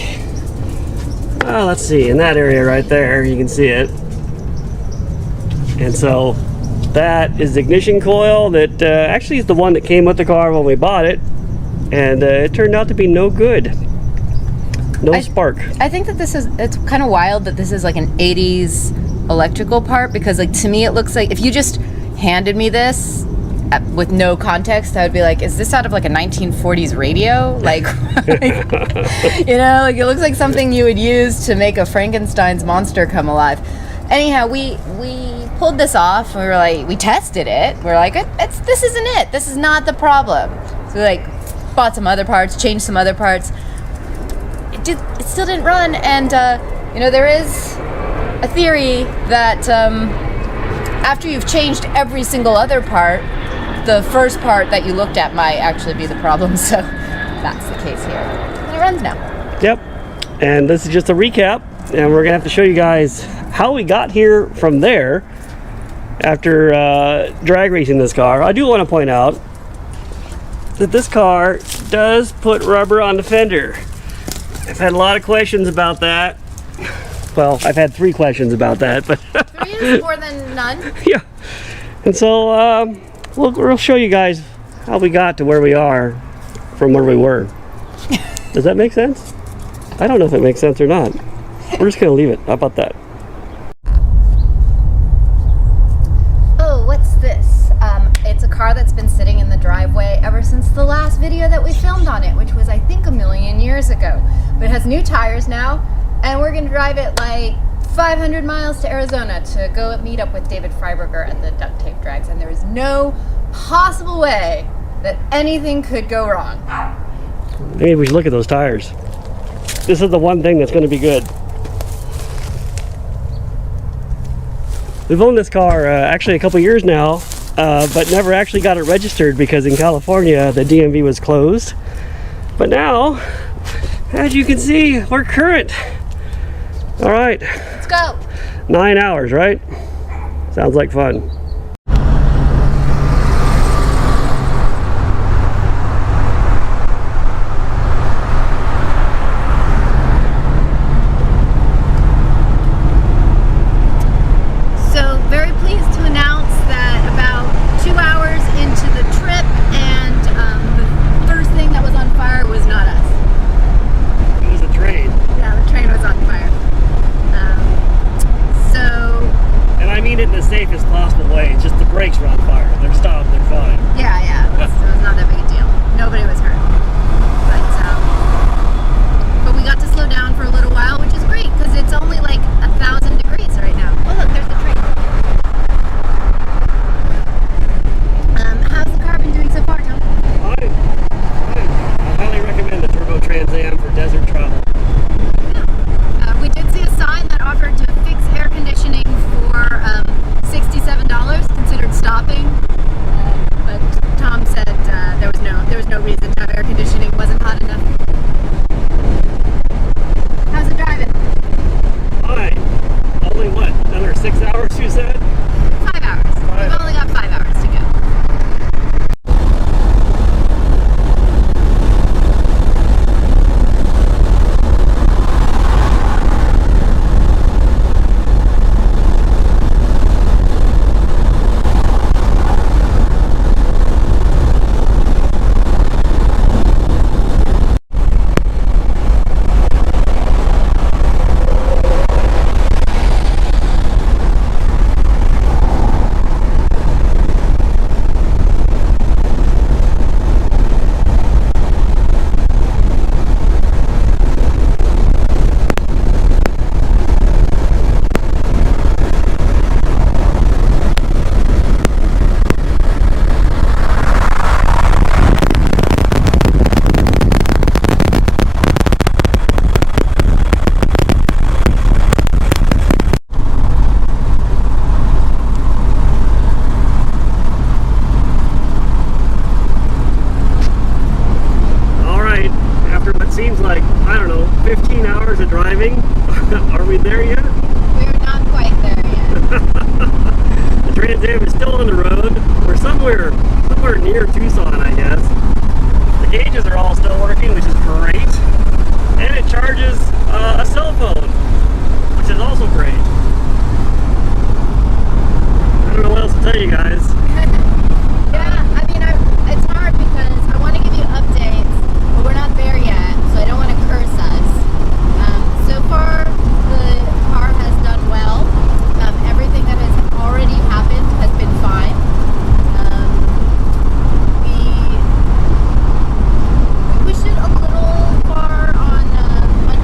Let's see, in that area right there, you can see it. And so that is the ignition coil that actually is the one that came with the car when we bought it, and it turned out to be no good. No spark. I think that it's kind of wild that this is like an 80s electrical part, because like to me it looks like if you just handed me this with no context, I would be like, is this out of like a 1940s radio? Like, like it looks like something you would use to make a Frankenstein's monster come alive. Anyhow, we pulled this off, and we were like, we tested it. We're like, this isn't it. This is not the problem. So we like bought some other parts, changed some other parts. It still didn't run, and there is a theory that after you've changed every single other part, the first part that you looked at might actually be the problem. So that's the case here. And it runs now. Yep. And this is just a recap, and we're gonna have to show you guys how we got here from there after drag racing this car. I do want to point out that this car does put rubber on the fender. I've had a lot of questions about that. Well, I've had 3 questions about that, but 3 is more than none. Yeah. And so we'll show you guys how we got to where we are from where we were. Does that make sense? I don't know if it makes sense or not. We're just gonna leave it. How about that? Oh, what's this? It's a car that's been sitting in the driveway ever since the last video that we filmed on it, which was I think 1,000,000 years ago. But it has new tires now, and we're gonna drive it like 500 miles to Arizona to go meet up with David Freiberger at the Duct Tape Drags, and there is no possible way that anything could go wrong. Maybe we should look at those tires. This is the one thing that's going to be good. We've owned this car actually a couple years now, but never actually got it registered because in California the DMV was closed. But now, as you can see, we're current. All right. Let's go. 9 hours, right? Sounds like fun. Safest possible way. It's just the brakes were on fire. They're stopped. They're fine. Yeah. It was not that big a deal. Nobody was hurt. But we got to slow down for a little while, which is great because it's only like 1,000 degrees right now. Oh look, there's the train. How's the car been doing so far, Tom? Fine. I highly recommend the Turbo Trans Am for desert travel. Yeah. We did see a sign that offered to fix air conditioning for $67, considered stopping, but Tom said there was no reason to have air conditioning. Wasn't hot enough. How's it driving? Fine. Only what? Another 6 hours, you said? 5 hours. We've only got 5 hours to go. Seems like, I don't know, 15 hours of driving. Are we there yet? We're not quite there yet. The Trans Am is still on the road. We're somewhere near Tucson, I guess. The gauges are all still working, which is great. And it charges a cell phone, which is also great. I don't know what else to tell you guys. Yeah, I mean, it's hard because I want to give you updates, but we're not there yet, so I don't want to curse us. So far, the car has done well. Everything that has already happened has been fine. We pushed it a little far on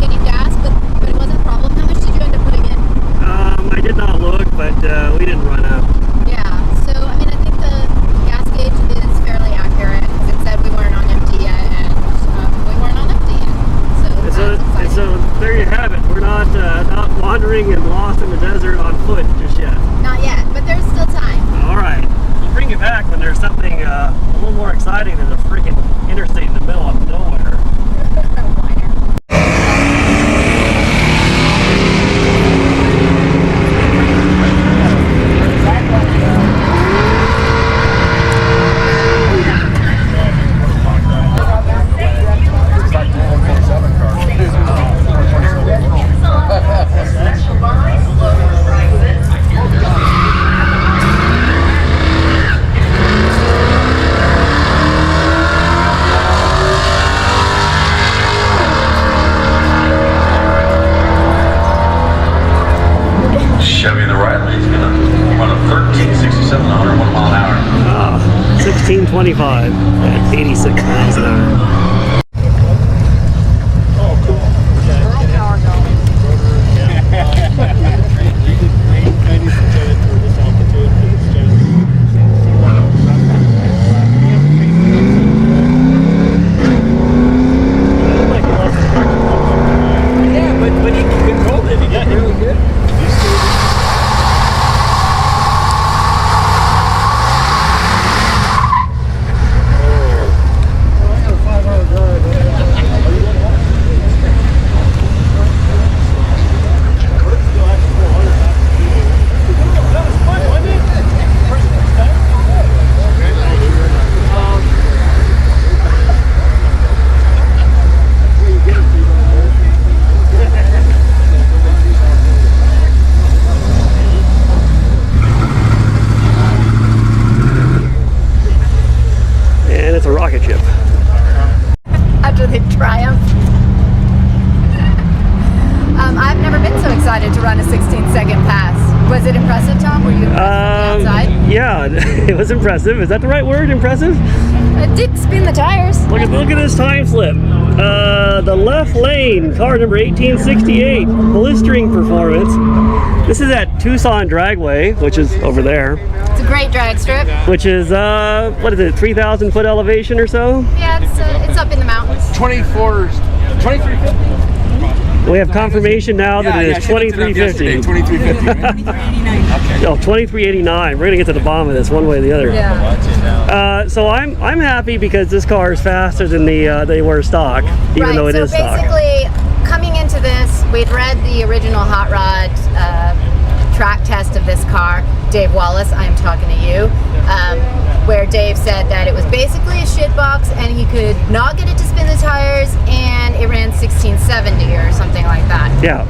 getting gas, but it wasn't a problem. How much did you end up putting in? I did not look, but we didn't run out. Yeah, so I mean, I think the gas gauge is fairly accurate because it said we weren't on empty yet, and we weren't on empty yet. So there you have it. We're not wandering and lost in the desert on foot just yet. not yet, but there's still time. All right, we'll bring you back when there's something a little more exciting than a freaking interstate in the middle of nowhere. Chevy in the right lane's gonna run a 1367, 101 mile an hour. 1625 at 86 miles an hour. on a 16-second pass. Was it impressive, Tom? Were you impressed from the outside? Yeah, it was impressive. Is that the right word, impressive? It did spin the tires. Look at this time slip. The left lane, car number 1868, blistering performance. This is at Tucson Dragway, which is over there. It's a great drag strip. Which is, what is it, 3,000 foot elevation or so? Yeah, it's up in the mountains. 2350. We have confirmation now that it is 2350. 2350. No, 2389. We're gonna get to the bottom of this one way or the other. Yeah. So I'm happy because this car is faster than they were stock, even though it is stock. So basically, coming into this, we'd read the original Hot Rod track test of this car. Dave Wallace, I am talking to you. Where Dave said that it was basically a shit box and he could not get it to spin the tires, and it ran 1670 or something like that. Yeah.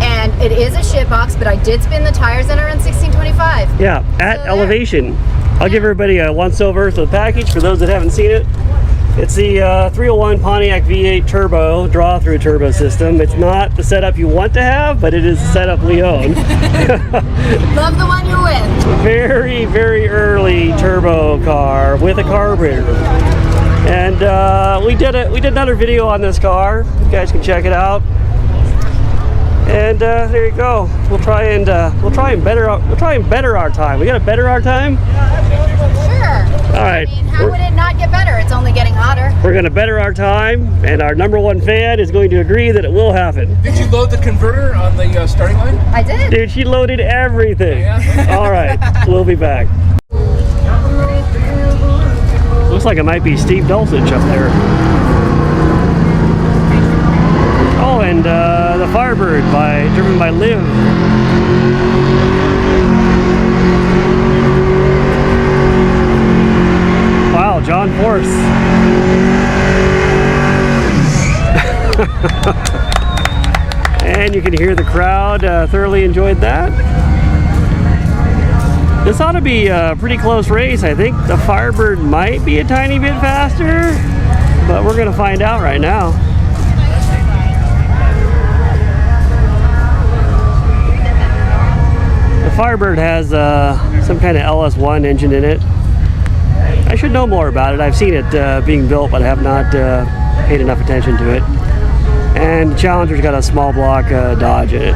And it is a shit box, but I did spin the tires and I ran 1625. Yeah, at elevation. I'll give everybody a once-over of the package for those that haven't seen it. It's the 301 Pontiac V8 Turbo draw-through turbo system. It's not the setup you want to have, but it is the setup we own. Love the one you're with. Very, very early turbo car with a carburetor. And we did another video on this car. You guys can check it out. And there you go. We'll try and better our time. We gotta better our time. Sure. All right. I mean, how would it not get better? It's only getting hotter. We're gonna better our time, and our #1 fan is going to agree that it will happen. Did you load the converter on the starting line? I did. Dude, she loaded everything. Yeah. All right, we'll be back. Looks like it might be Steve Dulcich up there. Oh, and the Firebird driven by Liv. Wow, John Force. And you can hear the crowd thoroughly enjoyed that. This ought to be a pretty close race. I think the Firebird might be a tiny bit faster, but we're gonna find out right now. The Firebird has some kind of LS1 engine in it. I should know more about it. I've seen it being built, but I have not paid enough attention to it. And Challenger's got a small block Dodge in it.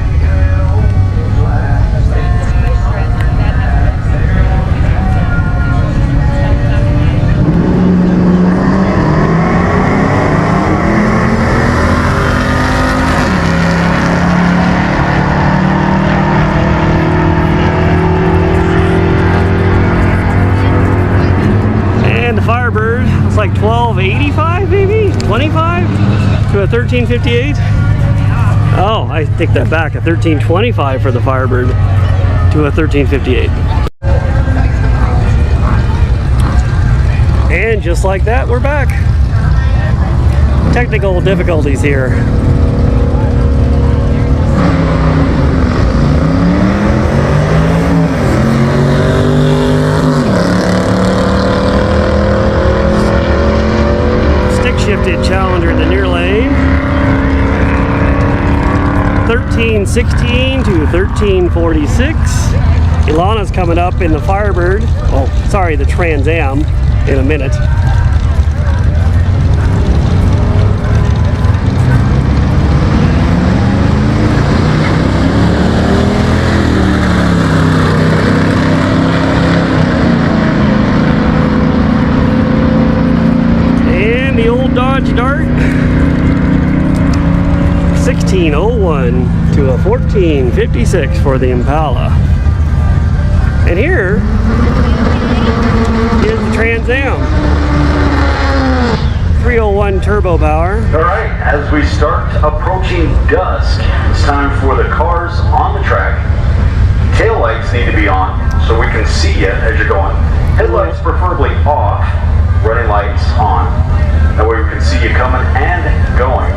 Like 1285 maybe 25 to a 1358. Oh, I take that back. A 1325 for the Firebird to a 1358. And just like that, we're back. Technical difficulties here. Shifted Challenger in the near lane. 1316 to 1346. Ilana's coming up in the Firebird. Oh, sorry, the Trans Am in a minute. The old Dodge Dart, 1601 to a 1456 for the Impala. And here is the Trans Am, 301 turbo power. All right, as we start approaching dusk, it's time for the cars on the track. Tail lights need to be on so we can see you as you're going. Headlights preferably off, running lights on. That way we can see you coming and going.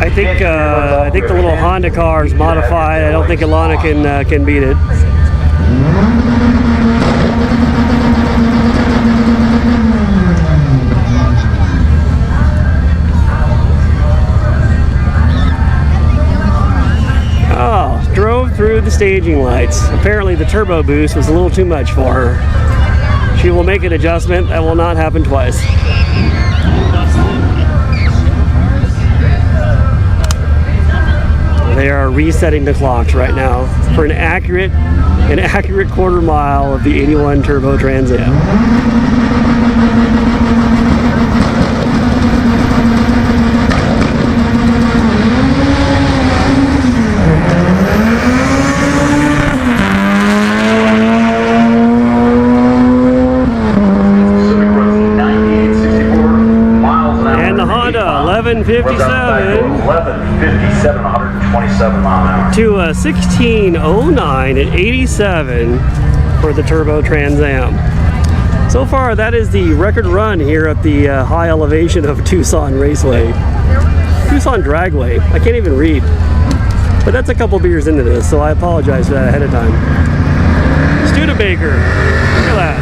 I think the little Honda car is modified. I don't think Ilana can beat it. Oh, drove the staging lights. Apparently the turbo boost was a little too much for her. She will make an adjustment. That will not happen twice. They are resetting the clocks right now for an accurate quarter mile of the 81 Turbo Trans Am. And the Honda 1157 127 mile an hour. to a 1609 at 87 for the Turbo Trans Am. So far, that is the record run here at the high elevation of Tucson Raceway. Tucson Dragway. I can't even read. But that's a couple beers into this, so I apologize for that ahead of time. Studebaker. Look at that.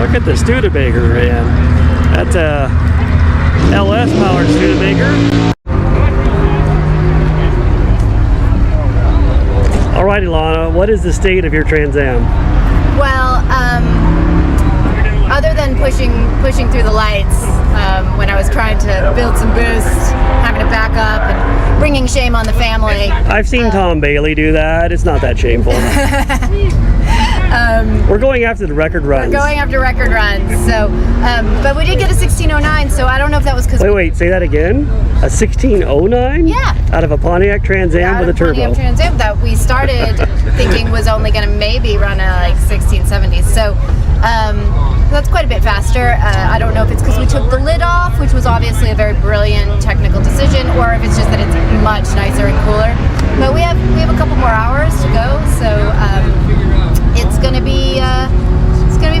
Look at the Studebaker, man. That's a LS powered Studebaker. Alrighty, Lana, what is the state of your Trans Am? Well, other than pushing through the lights when I was trying to build some boost, having to back up and bringing shame on the family. I've seen Tom Bailey do that. It's not that shameful. We're going after the record runs. We're going after record runs. So, but we did get a 1609. So I don't know if that was because. Wait, say that again? A 1609? Yeah. Out of a Pontiac Trans Am with a turbo. Pontiac Trans Am that we started thinking was only going to maybe run a like 1670. So that's quite a bit faster. I don't know if it's because we took the lid off, which was obviously a very brilliant technical decision, or if it's just that it's much nicer and cooler. But we have a couple more hours to go, so it's gonna be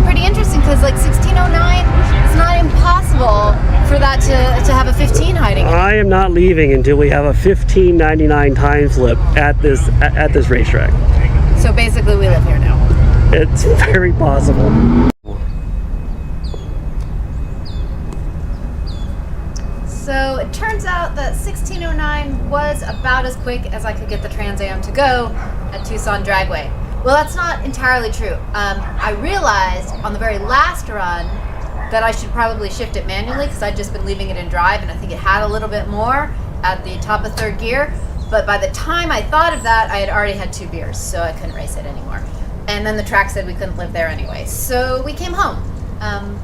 pretty interesting because like 1609, it's not impossible for that to have a 15 hiding in it. I am not leaving until we have a 1599 time slip at this racetrack. So basically, we live here now. It's very possible. So it turns out that 1609 was about as quick as I could get the Trans Am to go at Tucson Dragway. Well, that's not entirely true. I realized on the very last run that I should probably shift it manually because I'd just been leaving it in drive and I think it had a little bit more at the top of third gear. But by the time I thought of that, I had already had 2 beers, so I couldn't race it anymore. And then the track said we couldn't live there anyway. So we came home.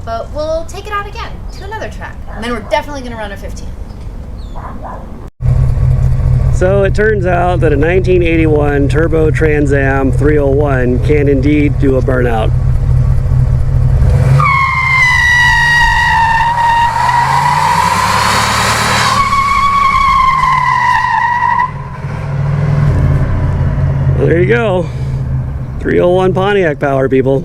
But we'll take it out again to another track. And then we're definitely going to run a 15. So it turns out that a 1981 Turbo Trans Am 301 can indeed do a burnout. Well, there you go. 301 Pontiac power, people.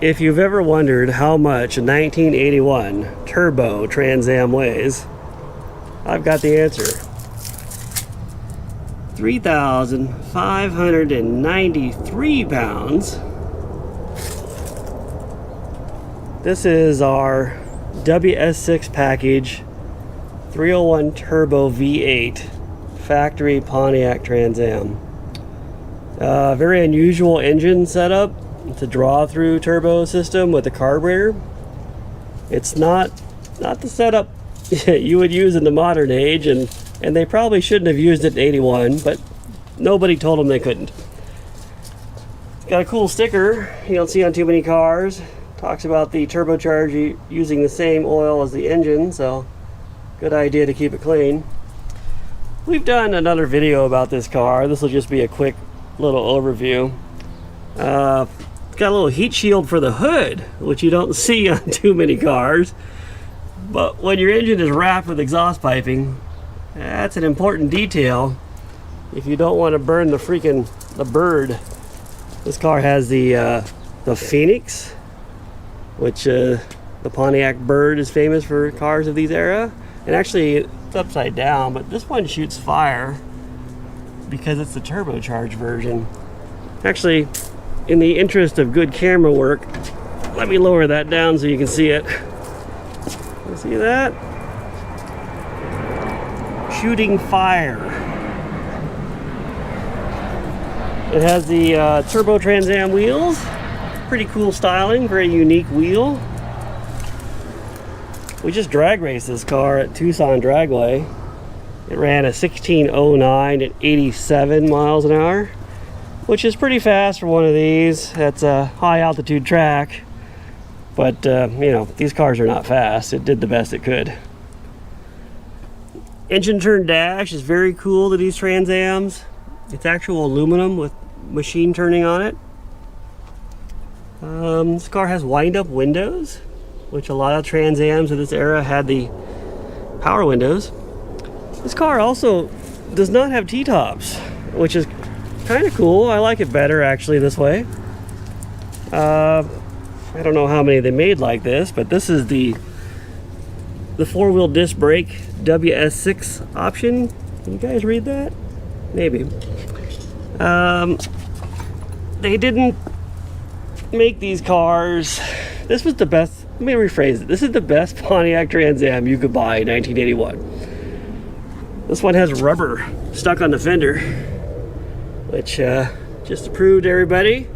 If you've ever wondered how much a 1981 Turbo Trans Am weighs, I've got the answer. 3,593 pounds. This is our WS6 package 301 Turbo V8 factory Pontiac Trans Am. Very unusual engine setup. It's a draw-through turbo system with a carburetor. It's not the setup you would use in the modern age, and they probably shouldn't have used it in 81, but nobody told them they couldn't. It's got a cool sticker you don't see on too many cars. Talks about the turbocharger using the same oil as the engine, so good idea to keep it clean. We've done another video about this car. This will just be a quick little overview. It's got a little heat shield for the hood, which you don't see on too many cars. But when your engine is wrapped with exhaust piping, that's an important detail if you don't want to burn the bird. This car has the Phoenix, which the Pontiac Bird is famous for cars of these era. And actually, it's upside down, but this one shoots fire because it's the turbocharged version. Actually, in the interest of good camera work, let me lower that down so you can see it. You see that? Shooting fire. It has the turbo Trans Am wheels. Pretty cool styling, very unique wheel. We just drag raced this car at Tucson Dragway. It ran a 1609 at 87 miles an hour, which is pretty fast for one of these. That's a high altitude track, but you know, these cars are not fast. It did the best it could. Engine turn dash is very cool to these Trans Ams. It's actual aluminum with machine turning on it. This car has wind-up windows, which a lot of Trans Ams of this era had the power windows. This car also does not have T-tops, which is kind of cool. I like it better actually this way. I don't know how many they made like this, but this is the four-wheel disc brake WS6 option. Can you guys read that? Maybe. They didn't make these cars. This was the best, let me rephrase it. This is the best Pontiac Trans Am you could buy in 1981. This one has rubber stuck on the fender, which just to prove to everybody,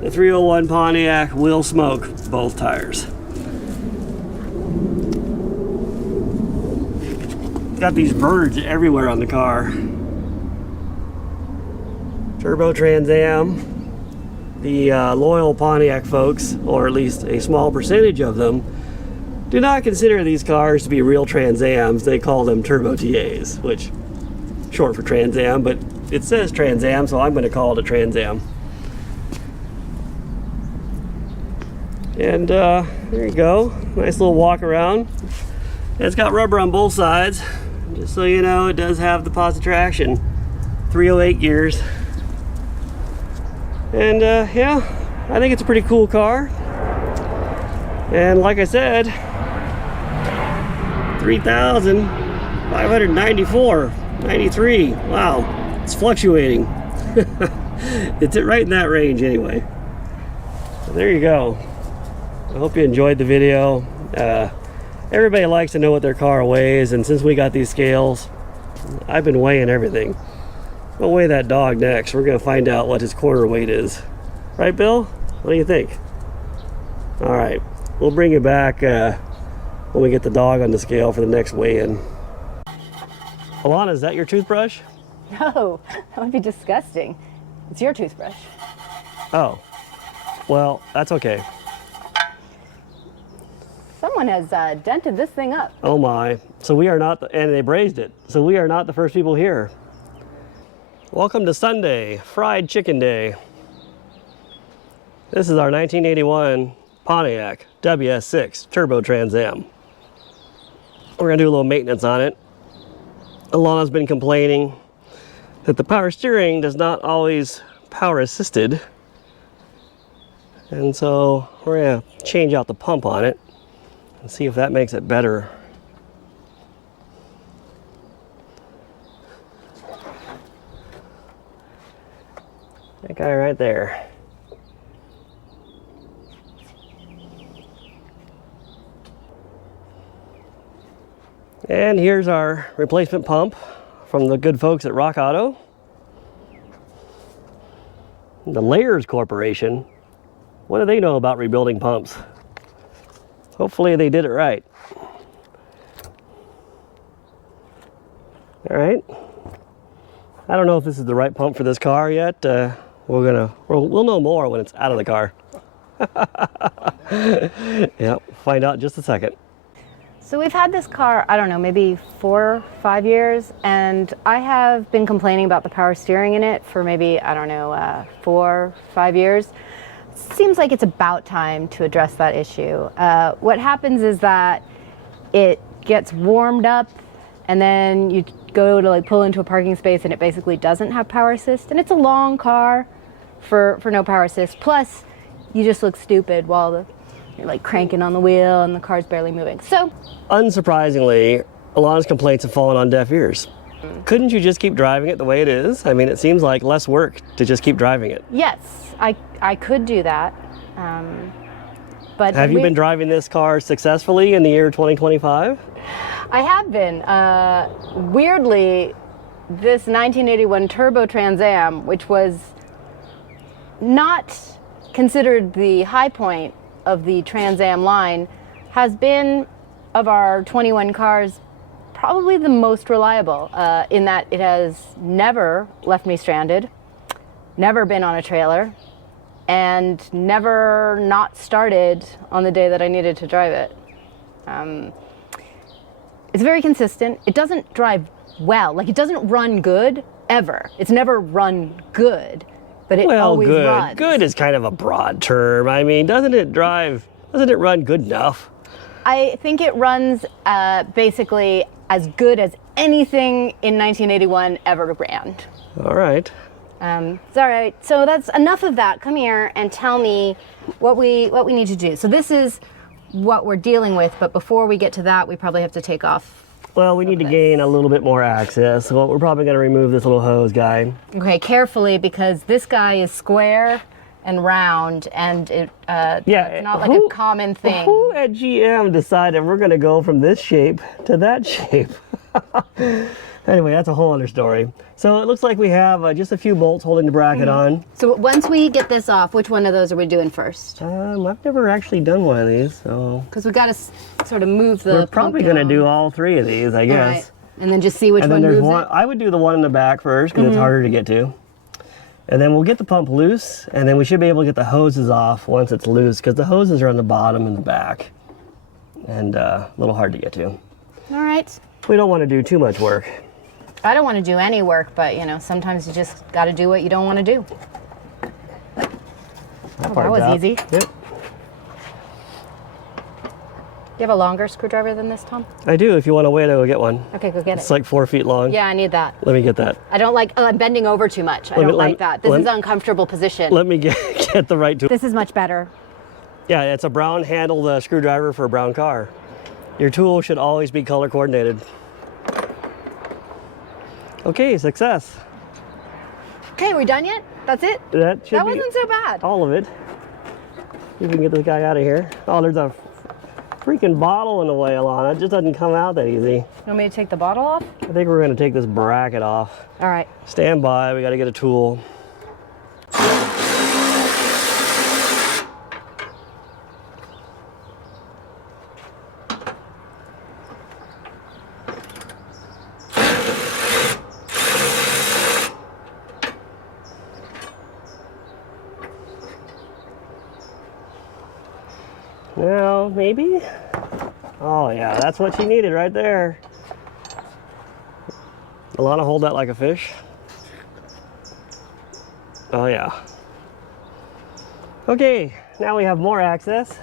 the 301 Pontiac will smoke both tires. It's got these birds everywhere on the car. Turbo Trans Am. The loyal Pontiac folks, or at least a small percentage of them, do not consider these cars to be real Trans Ams. They call them Turbo TAs, which short for Trans Am, but it says Trans Am, so I'm going to call it a Trans Am. And there you go, nice little walk around. And it's got rubber on both sides, just so you know. It does have the positive traction, 308 gears. And yeah, I think it's a pretty cool car. And like I said, 3,594, 93. Wow, it's fluctuating. It's right in that range anyway. So there you go. I hope you enjoyed the video. Everybody likes to know what their car weighs, and since we got these scales, I've been weighing everything. We'll weigh that dog next. We're going to find out what his quarter weight is. Right, Bill? What do you think? All right. We'll bring you back when we get the dog on the scale for the next weigh-in. Alana, is that your toothbrush? No, that would be disgusting. It's your toothbrush. Oh. Well, that's okay. Someone has dented this thing up. Oh my. So we are not, and they brazed it. So we are not the first people here. Welcome to Sunday, Fried Chicken Day. This is our 1981 Pontiac WS6 Turbo Trans Am. We're gonna do a little maintenance on it. Alana's been complaining that the power steering does not always power assisted. And so we're gonna change out the pump on it and see if that makes it better. That guy right there. And here's our replacement pump from the good folks at Rock Auto. The Layers Corporation. What do they know about rebuilding pumps? Hopefully they did it right. All right. I don't know if this is the right pump for this car yet. We'll know more when it's out of the car. Yeah, find out in just a second. So we've had this car, I don't know, maybe 4 or 5 years, and I have been complaining about the power steering in it for maybe, I don't know, 4 or 5 years. Seems like it's about time to address that issue. What happens is that it gets warmed up, and then you go to like pull into a parking space and it basically doesn't have power assist, and it's a long car for no power assist. Plus, you just look stupid while you're like cranking on the wheel and the car's barely moving. So, unsurprisingly, Alana's complaints have fallen on deaf ears. Couldn't you just keep driving it the way it is? I mean, it seems like less work to just keep driving it. Yes, I could do that. But Have you been driving this car successfully in the year 2025? I have been. Weirdly, this 1981 Turbo Trans Am, which was not considered the high point of the Trans Am line, has been, of our 21 cars, probably the most reliable in that it has never left me stranded, never been on a trailer, and never not started on the day that I needed to drive it. It's very consistent. It doesn't drive well. Like, it doesn't run good, ever. It's never run good, but it always good. runs. Good is kind of a broad term. I mean, doesn't it run good enough? I think it runs basically as good as anything in 1981 ever ran. All right. It's all right. So that's enough of that. Come here and tell me what we need to do. So this is what we're dealing with, but before we get to that, we probably have to take off. Well, we need to gain a little bit more access. So we're probably going to remove this little hose guy. Okay, carefully, because this guy is square and round, and it's not like a common thing. Who at GM decided we're going to go from this shape to that shape? Anyway, that's a whole other story. So it looks like we have just a few bolts holding the bracket on. So once we get this off, which one of those are we doing first? I've never actually done one of these, so... Because we got to sort of move the We're probably going to do all three of these, I guess. All right. And then just see which And one then there's moves one. it? I would do the one in the back first because it's harder to get to. And then we'll get the pump loose, and then we should be able to get the hoses off once it's loose because the hoses are on the bottom and the back, and a little hard to get to. All right. We don't want to do too much work. I don't want to do any work, but sometimes you just got to do what you don't want to do. That was easy. Yep. You have a longer screwdriver than this, Tom? I do. If you want to wait, I will get one. Okay, go get It's it. like 4 feet long. Yeah, I need that. Let me get that. I don't like, I'm bending over too much. I don't like that. This is an uncomfortable position. Let me get the right tool. This is much better. Yeah, it's a brown handled screwdriver for a brown car. Your tool should always be color coordinated. Okay, success. Okay, are we done yet? That's it? That wasn't so bad. all of it. See if we can get this guy out of here. Oh, there's a freaking bottle in the whale on it. It just doesn't come out that easy. You want me to take the bottle off? I think we're gonna take this bracket off. All right. Stand by, we gotta get a tool. Now, maybe? Oh yeah, that's what she needed right there. Alana, hold that like a fish. Oh yeah. Okay, now we have more access.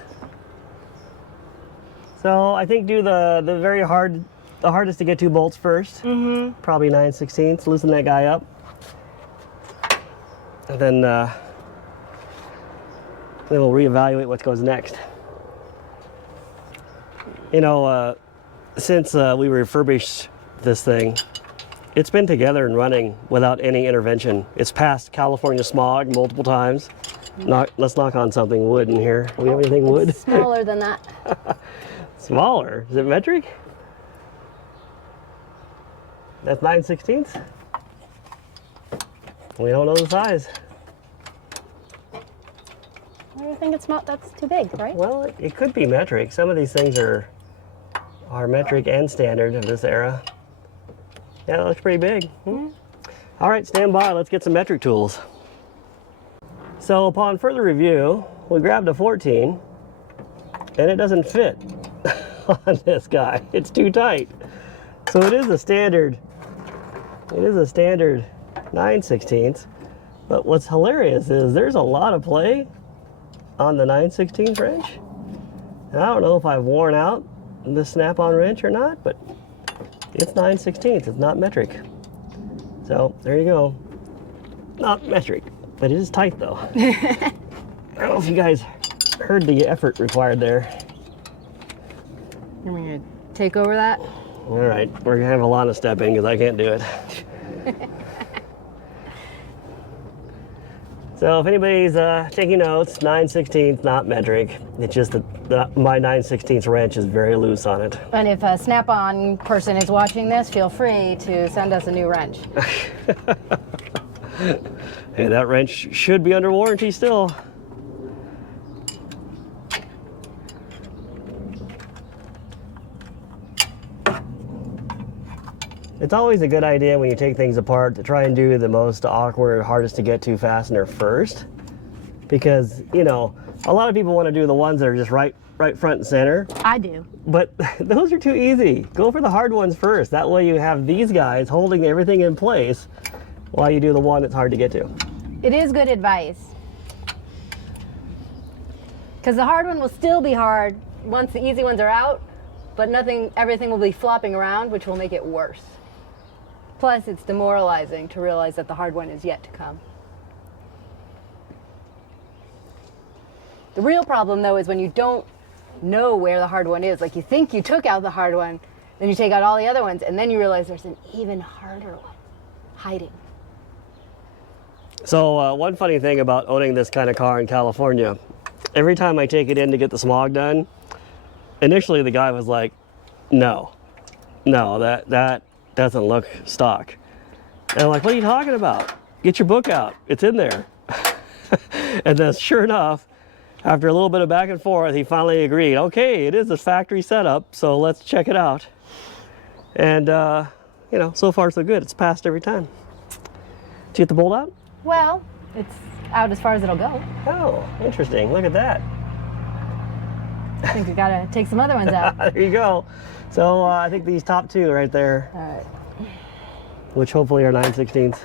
So I think do the hardest to get to bolts first. Mm-hmm. Probably 9/16. Loosen that guy up. And then we'll reevaluate what goes next. Since we refurbished this thing, it's been together and running without any intervention. It's passed California smog multiple times. Let's knock on something wood in here. Do we have anything wood? It's smaller than that. Smaller? Is it metric? That's 9/16? We don't know the size. I don't think that's too big, right? Well, it could be metric. Some of these things are metric and standard of this era. Yeah, that looks pretty big. All right, stand by. Let's get some metric tools. So upon further review, we grabbed a 14, and it doesn't fit on this guy. It's too tight. So it is a standard 9/16. But what's hilarious is there's a lot of play on the 9/16 wrench. And I don't know if I've worn out the snap-on wrench or not, but it's 9/16. It's not metric. So there you go. Not metric, but it is tight though. I don't know if you guys heard the effort required there. And we're gonna take over that. All right, we're gonna have Alana step in because I can't do it. So if anybody's taking notes, 9/16, not metric. It's just that my 9/16 wrench is very loose on it. And if a Snap-on person is watching this, feel free to send us a new wrench. Hey, that wrench should be under warranty still. It's always a good idea when you take things apart to try and do the most awkward, hardest to get to fastener first. Because, you know, a lot of people want to do the ones that are just right front and center. I do. But those are too easy. Go for the hard ones first. That way you have these guys holding everything in place while you do the one that's hard to get to. It is good advice. Because the hard one will still be hard once the easy ones are out, but everything will be flopping around, which will make it worse. Plus, it's demoralizing to realize that the hard one is yet to come. The real problem, though, is when you don't know where the hard one is. Like, you think you took out the hard one, then you take out all the other ones, and then you realize there's an even harder one hiding. So one funny thing about owning this kind of car in California, every time I take it in to get the smog done, initially the guy was like, no, that doesn't look stock. And I'm like, what are you talking about? Get your book out, it's in there. And then sure enough, after a little bit of back and forth, he finally agreed, okay, it is a factory setup, so let's check it out. And you know, so far so good, it's passed every time. Did you get the bolt out? Well, it's out as far as it'll go. Oh, interesting, look at that. I think we gotta take some other ones out. There you go. So I think these top two right there, All right. which hopefully are 9/16.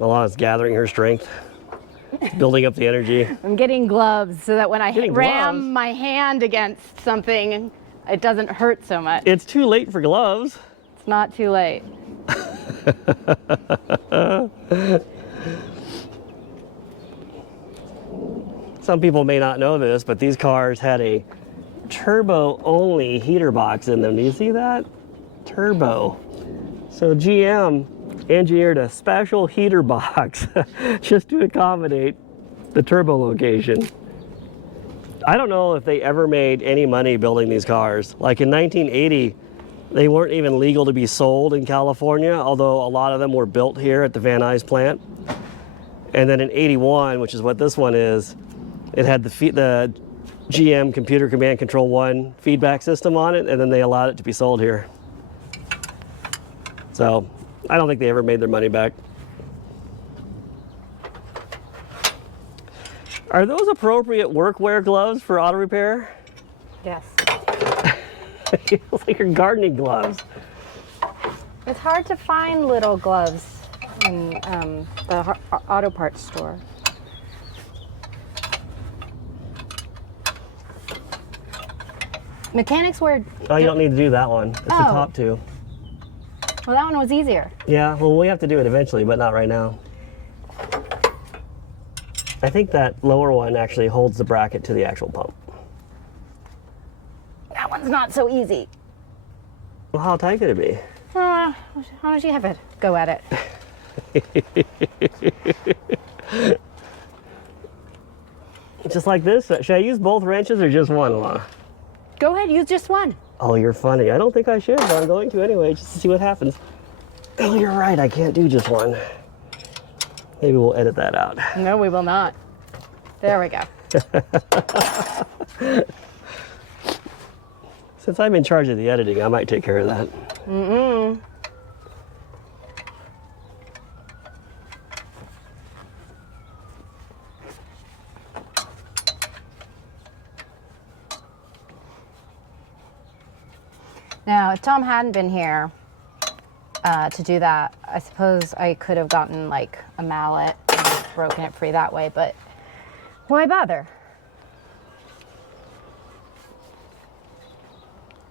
Alana's gathering her strength, building up the energy. I'm getting gloves so that when I Getting ram gloves? my hand against something, it doesn't hurt so much. It's too late for gloves. It's not too late. Some people may not know this, but these cars had a turbo-only heater box in them. Do you see that? Turbo. So GM engineered a special heater box just to accommodate the turbo location. I don't know if they ever made any money building these cars. Like in 1980, they weren't even legal to be sold in California, although a lot of them were built here at the Van Nuys plant. And then in 81, which is what this one is, it had the GM Computer Command Control 1 feedback system on it, and then they allowed it to be sold here. So I don't think they ever made their money back. Are those appropriate workwear gloves for auto repair? Yes. It looks like your gardening gloves. It's hard to find little gloves in the auto parts store. Mechanics wear... Oh, you don't need to do that one. It's the Oh. top two. Well, that one was easier. Yeah, well, we have to do it eventually, but not right now. I think that lower one actually holds the bracket to the actual pump. That one's not so easy. Well, how tight could it be? How don't you have it? Go at it. Just like this? Should I use both wrenches or just one, Alana? Go ahead, use just one. Oh, you're funny. I don't think I should, but I'm going to anyway, just to see what happens. Oh, you're right. I can't do just one. Maybe we'll edit that out. No, we will not. There we go. Since I'm in charge of the editing, I might take care of that. Mm-mm. Now, if Tom hadn't been here to do that, I suppose I could have gotten like a mallet and broken it free that way, but why bother?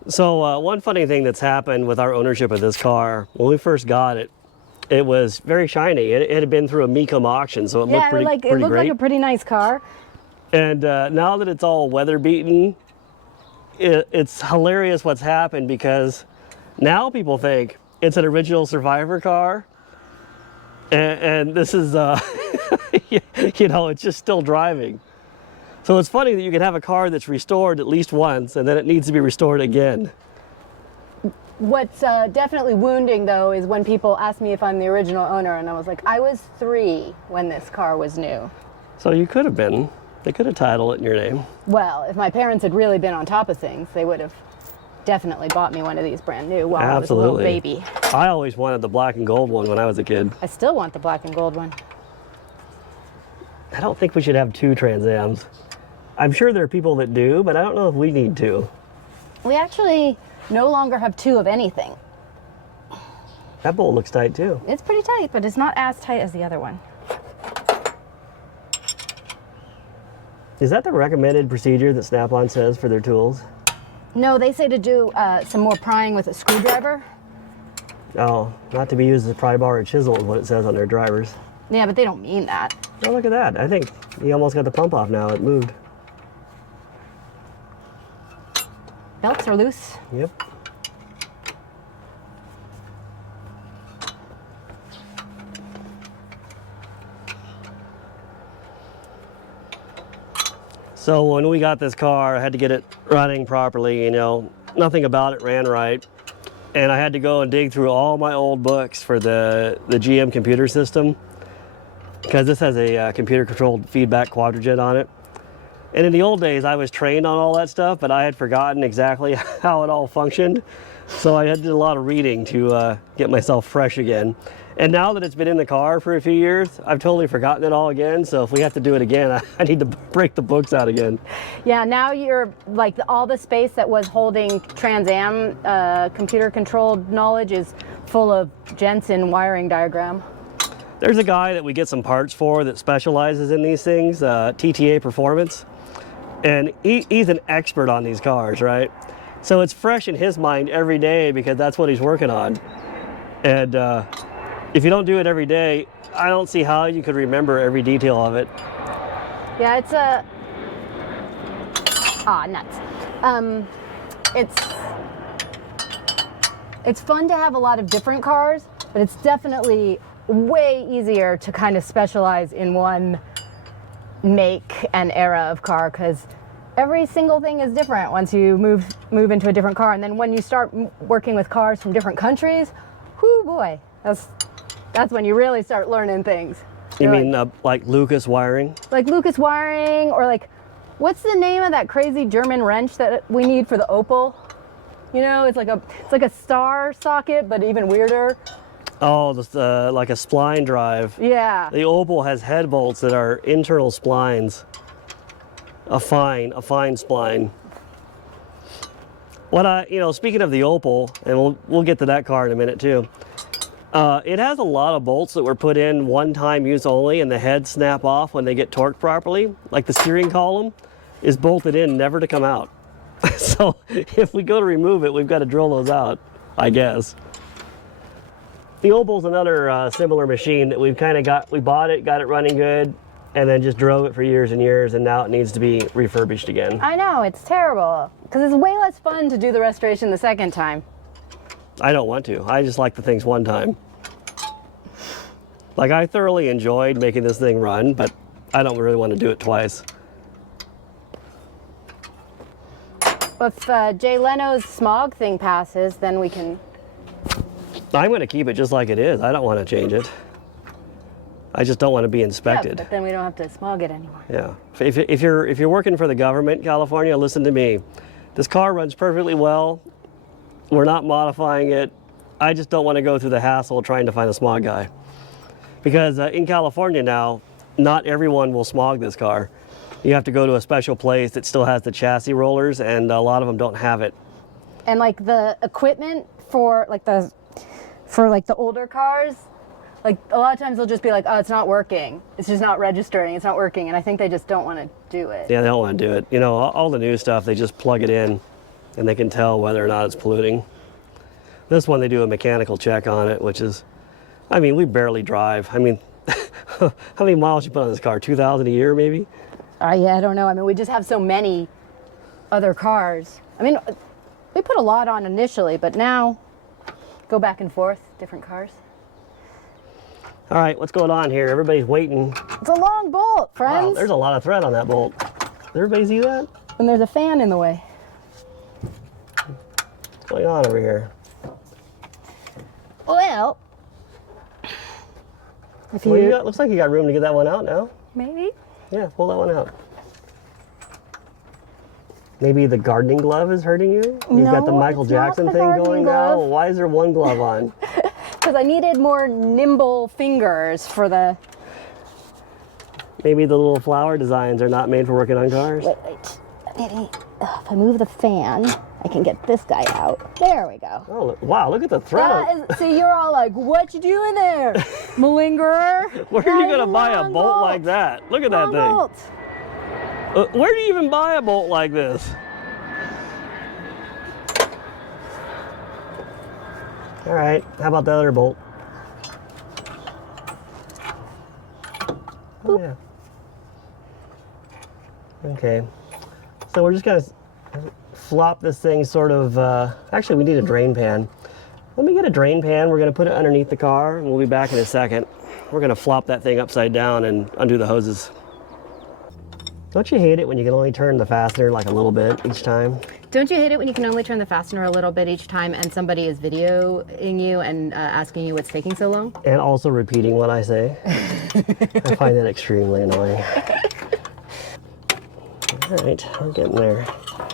So one funny thing that's happened with our ownership of this car, when we first got it, it was very shiny. It had been through a Mecum auction, so it looked pretty, it pretty looked great. like a pretty nice car. And now that it's all weather beaten, it's hilarious what's happened, because now people think it's an original Survivor car, and this is, you know, it's just still driving. So it's funny that you can have a car that's restored at least once, and then it needs to be restored again. What's definitely wounding, though, is when people ask me if I'm the original owner, and I was like, I was 3 when this car was new. So you could have been. They could have titled it in your name. Well, if my parents had really been on top of things, they would have definitely bought me one of these brand new while I was a little baby. I always wanted the black and gold one when I was a kid. I still want the black and gold one. I don't think we should have 2 Trans Ams. I'm sure there are people that do, but I don't know if we need to. We actually no longer have 2 of anything. That bolt looks tight too. It's pretty tight, but it's not as tight as the other one. Is that the recommended procedure that Snap-on says for their tools? No, they say to do some more prying with a screwdriver. Oh, not to be used as a pry bar or chisel is what it says on their drivers. Yeah, but they don't mean that. Oh, look at that. I think he almost got the pump off now. It moved. Belts are loose. Yep. So when we got this car, I had to get it running properly, you know, nothing about it ran right. And I had to go and dig through all my old books for the GM computer system, because this has a computer controlled feedback quadrajet on it. And in the old days, I was trained on all that stuff, but I had forgotten exactly how it all functioned. So I had to do a lot of reading to get myself fresh again. And now that it's been in the car for a few years, I've totally forgotten it all again. So if we have to do it again, I need to break the books out again. Yeah, now you're like all the space that was holding Trans Am computer controlled knowledge is full of Jensen wiring diagram. There's a guy that we get some parts for that specializes in these things, TTA Performance. And he's an expert on these cars, right? So it's fresh in his mind every day because that's what he's working on. And if you don't do it every day, I don't see how you could remember every detail of it. Yeah, it's nuts. It's fun to have a lot of different cars, but it's definitely way easier to kind of specialize in one make and era of car, because every single thing is different once you move into a different car. And then when you start working with cars from different countries, whoo boy, that's when you really start learning things. You mean like Lucas wiring? Like Lucas wiring, or like, what's the name of that crazy German wrench that we need for the Opel? You know, it's like a star socket, but even weirder. Oh, like a spline drive. Yeah. The Opel has head bolts that are internal splines. A fine spline. Speaking of the Opel, and we'll get to that car in a minute too. It has a lot of bolts that were put in one-time use only, and the heads snap off when they get torqued properly. Like the steering column is bolted in, never to come out. So if we go to remove it, we've got to drill those out, I guess. The Opel's another similar machine that we bought it, got it running good, and then just drove it for years and years, and now it needs to be refurbished again. I know, it's terrible, because it's way less fun to do the restoration the second time. I don't want to. I just like the things one time. Like, I thoroughly enjoyed making this thing run, but I don't really want to do it twice. If Jay Leno's smog thing passes, then we can... I'm going to keep it just like it is. I don't want to change it. I just don't want to be inspected. Yeah, but then we don't have to smog it anymore. Yeah. If you're working for the government, California, listen to me. This car runs perfectly well. We're not modifying it. I just don't want to go through the hassle of trying to find a smog guy. Because in California now, not everyone will smog this car. You have to go to a special place that still has the chassis rollers, and a lot of them don't have it. And like the equipment for the older cars, like a lot of times they'll just be like, oh, it's not working. It's just not registering. It's not working. And I think they just don't want to do it. Yeah, they don't want to do it. You know, all the new stuff, they just plug it in and they can tell whether or not it's polluting. This one, they do a mechanical check on it, which is, I mean, we barely drive. I mean, how many miles you put on this car? 2,000 a year, maybe? Yeah, I don't know. I mean, we just have so many other cars. I mean, we put a lot on initially, but now go back and forth, different cars. All right, what's going on here? Everybody's waiting. It's a long bolt, friends. Wow, there's a lot of thread on that bolt. Does everybody see that? And there's a fan in the way. What's going on over here? Well, if Well, you got, looks like you got room to get that one out now. maybe. Yeah, pull that one out. Maybe the gardening glove is hurting you? You've got the No, Michael it's not Jackson the thing gardening going now? glove. Why is there one glove on? Because I needed more nimble fingers for the. Maybe the little flower designs are not made for working on cars. Wait. Maybe if I move the fan, I can get this guy out. There we go. Oh, wow, look at the thread. See, you're all like, what you doing there, malingerer? Where are you going to buy a bolt like that? Look at that thing. Bolt. Where do you even buy a bolt like this? All right, how about the other bolt? Oh, yeah. Okay, so we're just gonna flop this thing sort of, actually we need a drain pan. Let me get a drain pan, we're gonna put it underneath the car, and we'll be back in a second. We're gonna flop that thing upside down and undo the hoses. Don't you hate it when you can only turn the fastener like a little bit each time? Don't you hate it when you can only turn the fastener a little bit each time and somebody is videoing you and asking you what's taking so long? And also repeating what I say. I find that extremely annoying. All right, we're getting there.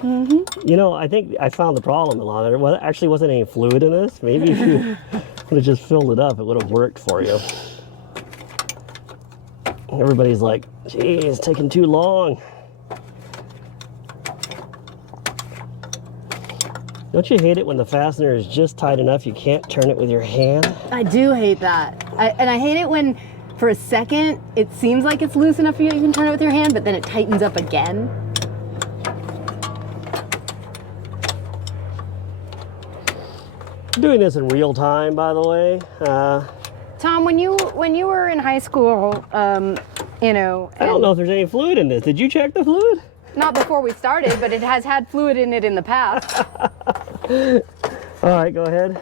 Mm-hmm. You know, I think I found the problem, Ilana. There actually wasn't any fluid in this. Maybe if you would have just filled it up, it would have worked for you. Everybody's like, gee, it's taking too long. Don't you hate it when the fastener is just tight enough you can't turn it with your hand? I do hate that. And I hate it when, for a second, it seems like it's loose enough for you can turn it with your hand, but then it tightens up again. I'm doing this in real time, by the way. Tom, when you were in high school, you know, I don't know if there's any fluid in this. Did you check the fluid? not before we started, but it has had fluid in it in the past. All right, go ahead.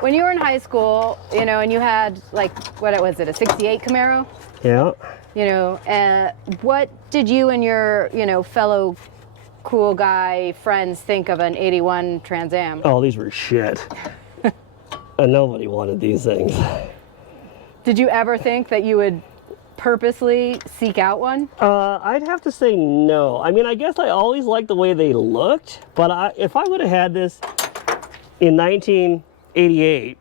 When you were in high school, you know, and you had like, what was it, a 68 Camaro? Yeah. You know, what did you and your, you know, fellow cool guy friends think of an 81 Trans Am? Oh, these were shit. And nobody wanted these things. Did you ever think that you would purposely seek out one? I'd have to say no. I mean, I guess I always liked the way they looked, but if I would have had this in 1988,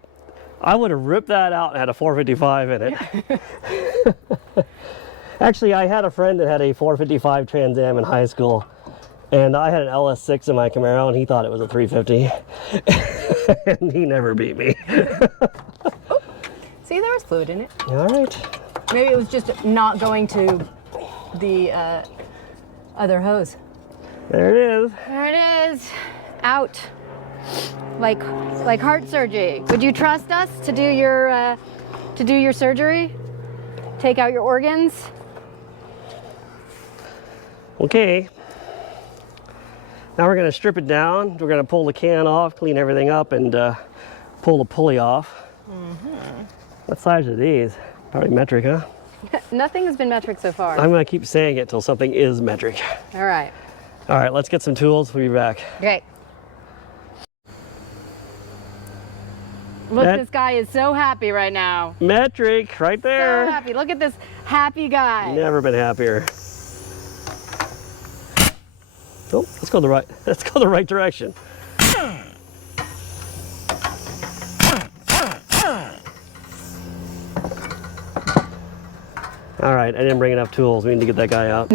I would have ripped that out and had a 455 in it. Actually, I had a friend that had a 455 Trans Am in high school, and I had an LS6 in my Camaro, and he thought it was a 350. And he never beat me. See, there was fluid in it. All right. Maybe it was just not going to the other hose. There it is. There it is. Out. Like heart surgery. Would you trust us to do your surgery? Take out your organs? Okay. Now we're going to strip it down. We're going to pull the can off, clean everything up, and pull the pulley off. Mm-hmm. What size are these? Probably metric, huh? Nothing has been metric so far. I'm going to keep saying it till something is metric. All right. All right, let's get some tools. We'll be back. Okay. Look, this guy is so happy right now. Metric, right there. So happy. Look at this happy guy. Never been happier. Oh, let's go the right direction. All right, I didn't bring enough tools. We need to get that guy out.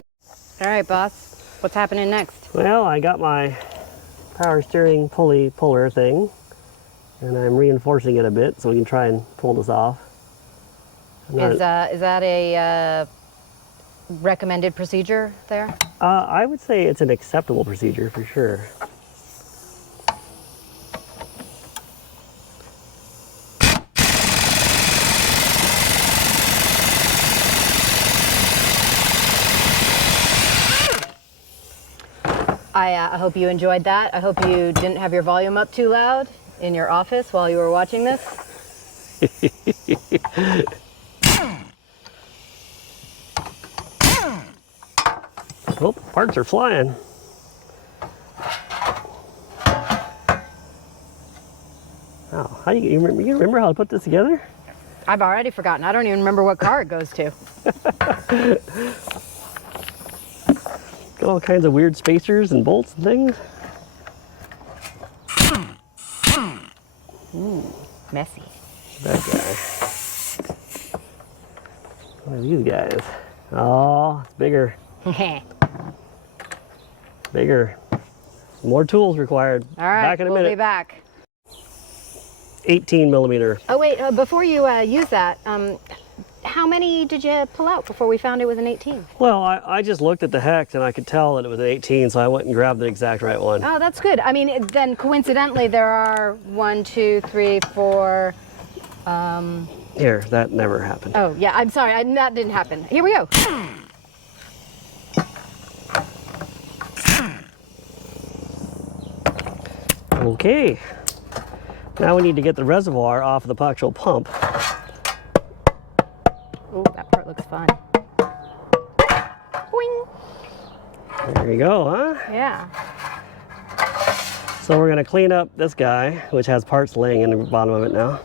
All right, boss. What's happening next? Well, I got my power steering pulley puller thing, and I'm reinforcing it a bit so we can try and pull this off. Is that a recommended procedure there? I would say it's an acceptable procedure for sure. I hope you enjoyed that. I hope you didn't have your volume up too loud in your office while you were watching this. Oh, parts are flying. Oh, how you remember how to put this together? I've already forgotten. I don't even remember what car it goes to. Got all kinds of weird spacers and bolts and things. Messy. That guy. What are these guys? Oh, it's bigger. Bigger. More tools required. All right, back in a we'll minute. be back. 18 millimeter. Oh wait, before you use that, how many did you pull out before we found it was an 18? Well, I just looked at the hex and I could tell that it was an 18, so I went and grabbed the exact right one. Oh, that's good. I mean, then coincidentally, there are 1, 2, 3, 4. Here, that never happened. Oh yeah, I'm sorry, that didn't happen. Here we go. Okay. Now we need to get the reservoir off of the actual pump. Oh, that part looks fun. Boing. There you go, huh? Yeah. So we're gonna clean up this guy, which has parts laying in the bottom of it now.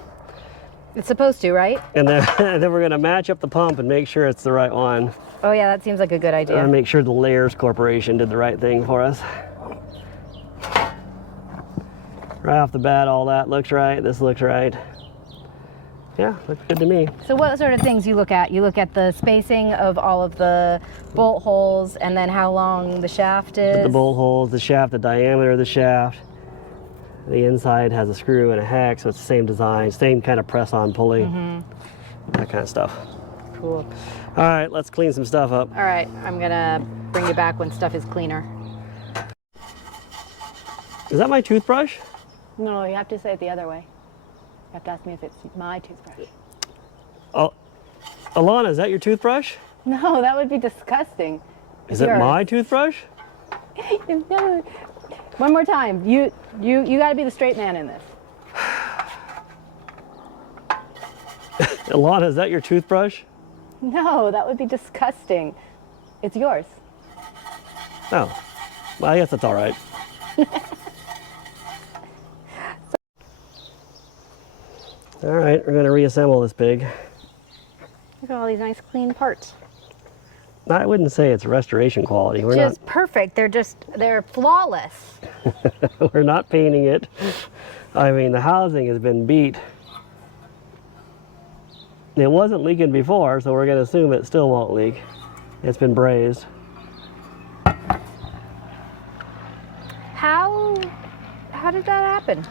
It's supposed to, right? And then, and then we're gonna match up the pump and make sure it's the right one. Oh yeah, that seems like a good idea. And make sure the Layers Corporation did the right thing for us. Right off the bat, all that looks right. This looks right. Yeah, looks good to me. So what sort of things you look at? You look at the spacing of all of the bolt holes and then how long the shaft is? The bolt holes, the shaft, the diameter of the shaft. The inside has a screw and a hex, so it's the same design, same kind of press-on pulley, that kind of stuff. Cool. All right, let's clean some stuff up. All right, I'm gonna bring you back when stuff is cleaner. Is that my toothbrush? No, you have to say it the other way. You have to ask me if it's my toothbrush. Oh, Alana, is that your toothbrush? No, that would be disgusting. Is it my toothbrush? No. One more time. You got to be the straight man in this. Alana, is that your toothbrush? No, that would be disgusting. It's yours. Oh, well, I guess that's all right. All right, we're gonna reassemble this pig. Look at all these nice clean parts. I wouldn't say it's restoration quality. We're Just perfect. They're flawless. not we're not painting it. I mean, the housing has been beat. It wasn't leaking before, so we're gonna assume it still won't leak. It's been brazed. How did that happen?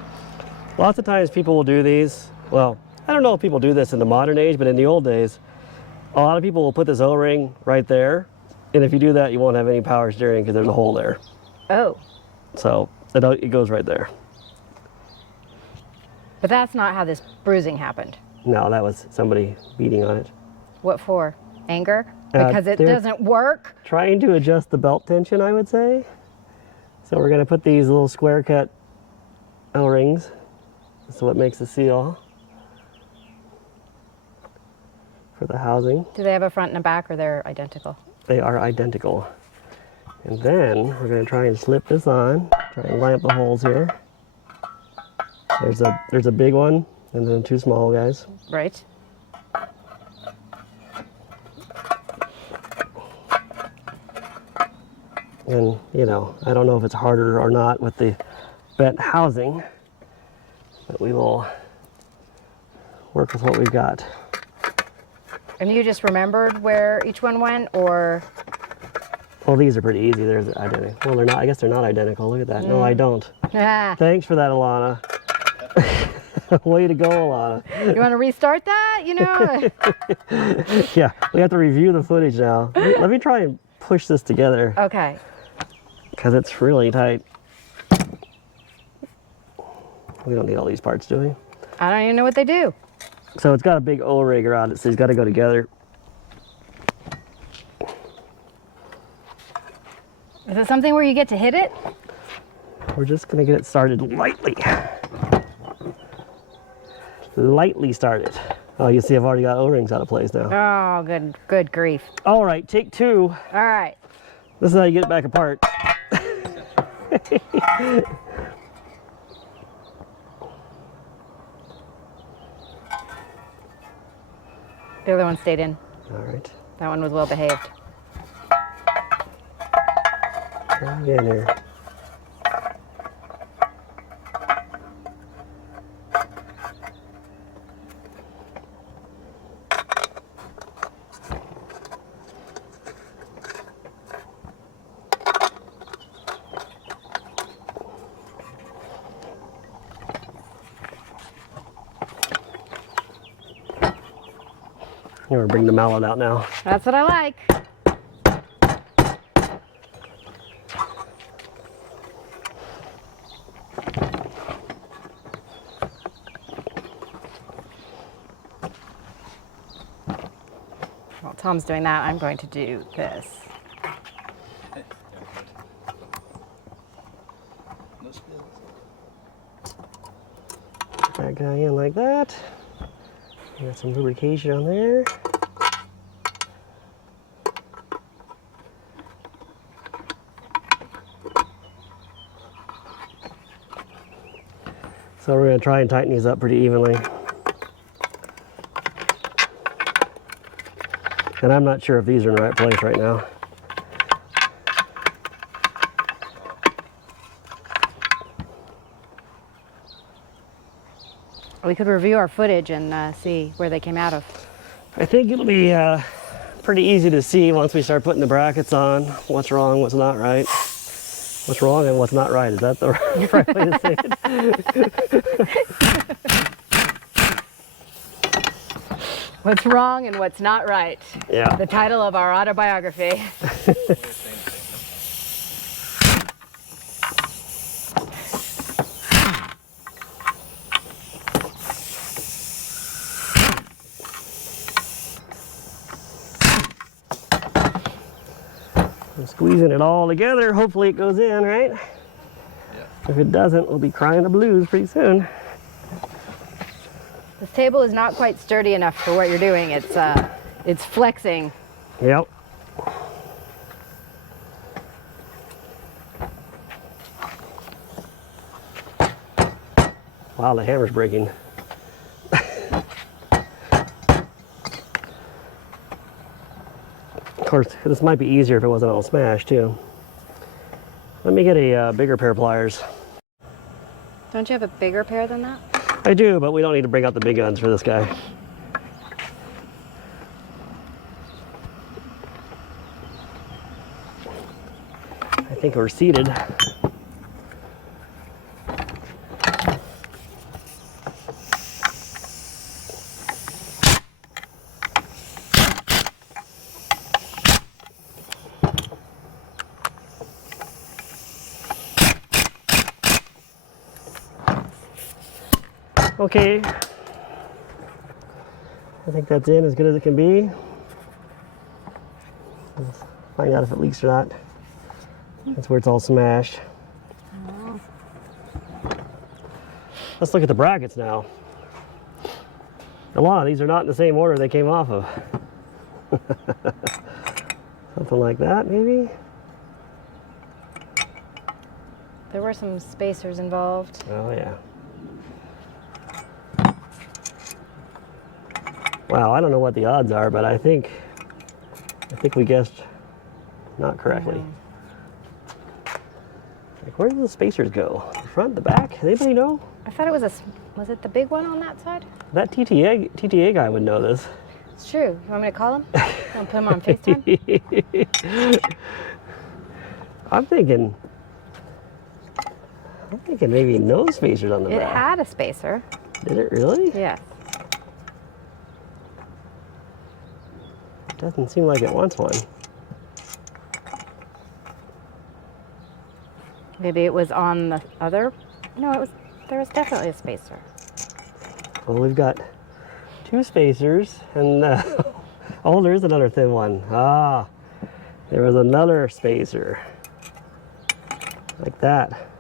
Lots of times people will do these. Well, I don't know if people do this in the modern age, but in the old days, a lot of people will put this O-ring right there. And if you do that, you won't have any power steering because there's a hole there. Oh. So it goes right there. But that's not how this bruising happened. No, that was somebody beating on it. What for? Anger? Because it they're doesn't work? Trying to adjust the belt tension, I would say. So we're going to put these little square cut O-rings. That's what makes the seal for the housing. Do they have a front and a back, or they're identical? They are identical. And then we're going to try and slip this on, try and line up the holes here. There's a big one and then two small guys. Right. And, you know, I don't know if it's harder or not with the bent housing, but we will work with what we've got. And you just remembered where each one went, or? Well, these are pretty easy. They're identical. Well, they're not. I guess they're not identical. Look at that. No, I don't. Ah. Thanks for that, Alana. Way to go, Alana. You want to restart that? You know? Yeah, we have to review the footage now. Let me try and push this together Okay. because it's really tight. We don't need all these parts, do we? I don't even know what they do. So it's got a big O-ring around it, so it's got to go together. Is it something where you get to hit it? We're just going to get it started lightly. Lightly started. Oh, you see I've already got O-rings out of place now. Oh, good grief. All right, take two. All right. This is how you get it back apart. The other one stayed in. All right. That one was well behaved. Try again here. You want to bring the mallet out now. That's what I like. While Tom's doing that, I'm going to do this. Put that guy in like that. Got some lubrication on there. So we're going to try and tighten these up pretty evenly. And I'm not sure if these are in the right place right now. We could review our footage and see where they came out of. I think it'll be pretty easy to see once we start putting the brackets on what's wrong, what's not right. What's wrong and what's not right. Is that the right way to say it? What's wrong and what's not right. Yeah. The title of our autobiography. I'm squeezing it all together. Hopefully it goes in, right? Yeah. If it doesn't, we'll be crying the blues pretty soon. This table is not quite sturdy enough for what you're doing. It's flexing. Yep. Wow, the hammer's breaking. Of course, this might be easier if it wasn't all smashed too. Let me get a bigger pair of pliers. Don't you have a bigger pair than that? I do, but we don't need to bring out the big guns for this guy. I think we're seated. Okay, I think that's in as good as it can be. Let's find out if it leaks or not. That's where it's all smashed. Let's look at the brackets now. A lot of these are not in the same order they came off of. Something like that, maybe? There were some spacers involved. Oh, yeah. Wow, I don't know what the odds are, but I think we guessed not correctly. Like, where do the spacers go? The front, the back? Anybody know? I thought it was was it the big one on that side? That TTA guy would know this. It's true. You want me to call him? I'll put him on FaceTime? I'm thinking maybe no spacers on the It back. had a spacer. Did it really? Yes. Doesn't seem like it wants one. Maybe it was on the other. No, there was definitely a spacer. Well, we've got two spacers, and oh, there is another thin one. Ah, there was another spacer like that.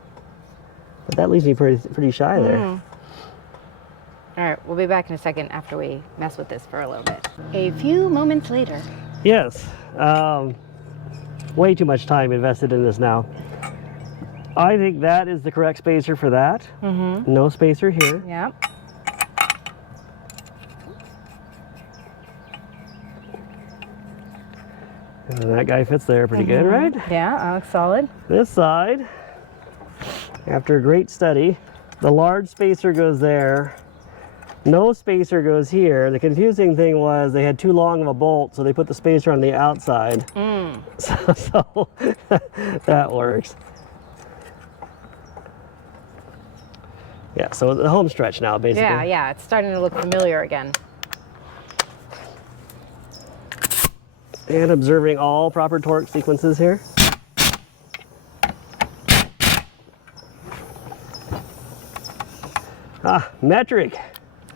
But that leaves me pretty shy there. All right, we'll be back in a second after we mess with this for a little bit. A few moments later. Yes. way too much time invested in this now. I think that is the correct spacer for that. Mm-hmm. No spacer here. Yep. And that guy fits there pretty good, right? Yeah, that looks solid. This side, after a great study, the large spacer goes there. No spacer goes here. The confusing thing was they had too long of a bolt, so they put the spacer on the outside. So that works. Yeah, so the home stretch now, basically. Yeah, yeah, it's starting to look familiar again. And observing all proper torque sequences here. Ah, metric.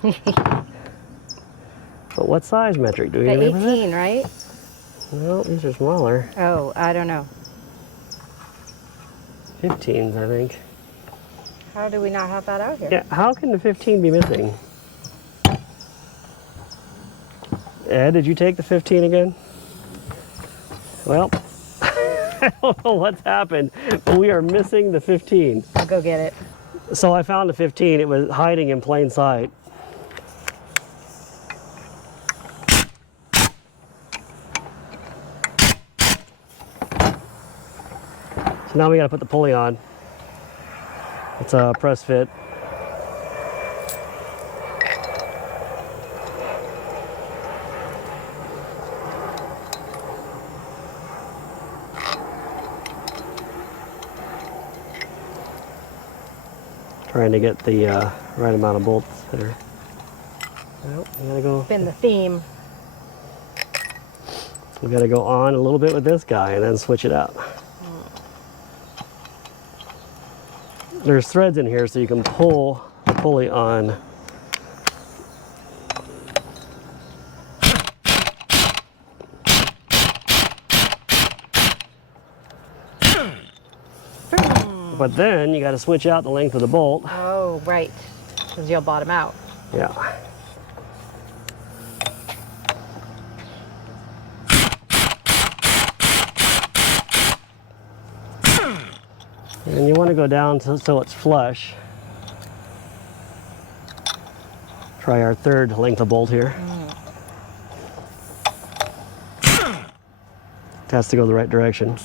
But what size metric? Do we The remember 18, right? that? No, these are smaller. Oh, I don't know. 15s, I think. How do we not have that out here? Yeah, how can the 15 be missing? Ed, did you take the 15 again? Well, I don't know what's happened, but we are missing the 15. I'll go get it. So I found the 15. It was hiding in plain sight. So now we got to put the pulley on. It's a press fit. Trying to get the right amount of bolts there. Well, we gotta go. Been the theme. We gotta go on a little bit with this guy and then switch it out. There's threads in here so you can pull the pulley on. But then you got to switch out the length of the bolt. Oh, right. Because you'll bottom out. Yeah. And you want to go down so it's flush. Try our third length of bolt here. It has to go the right direction.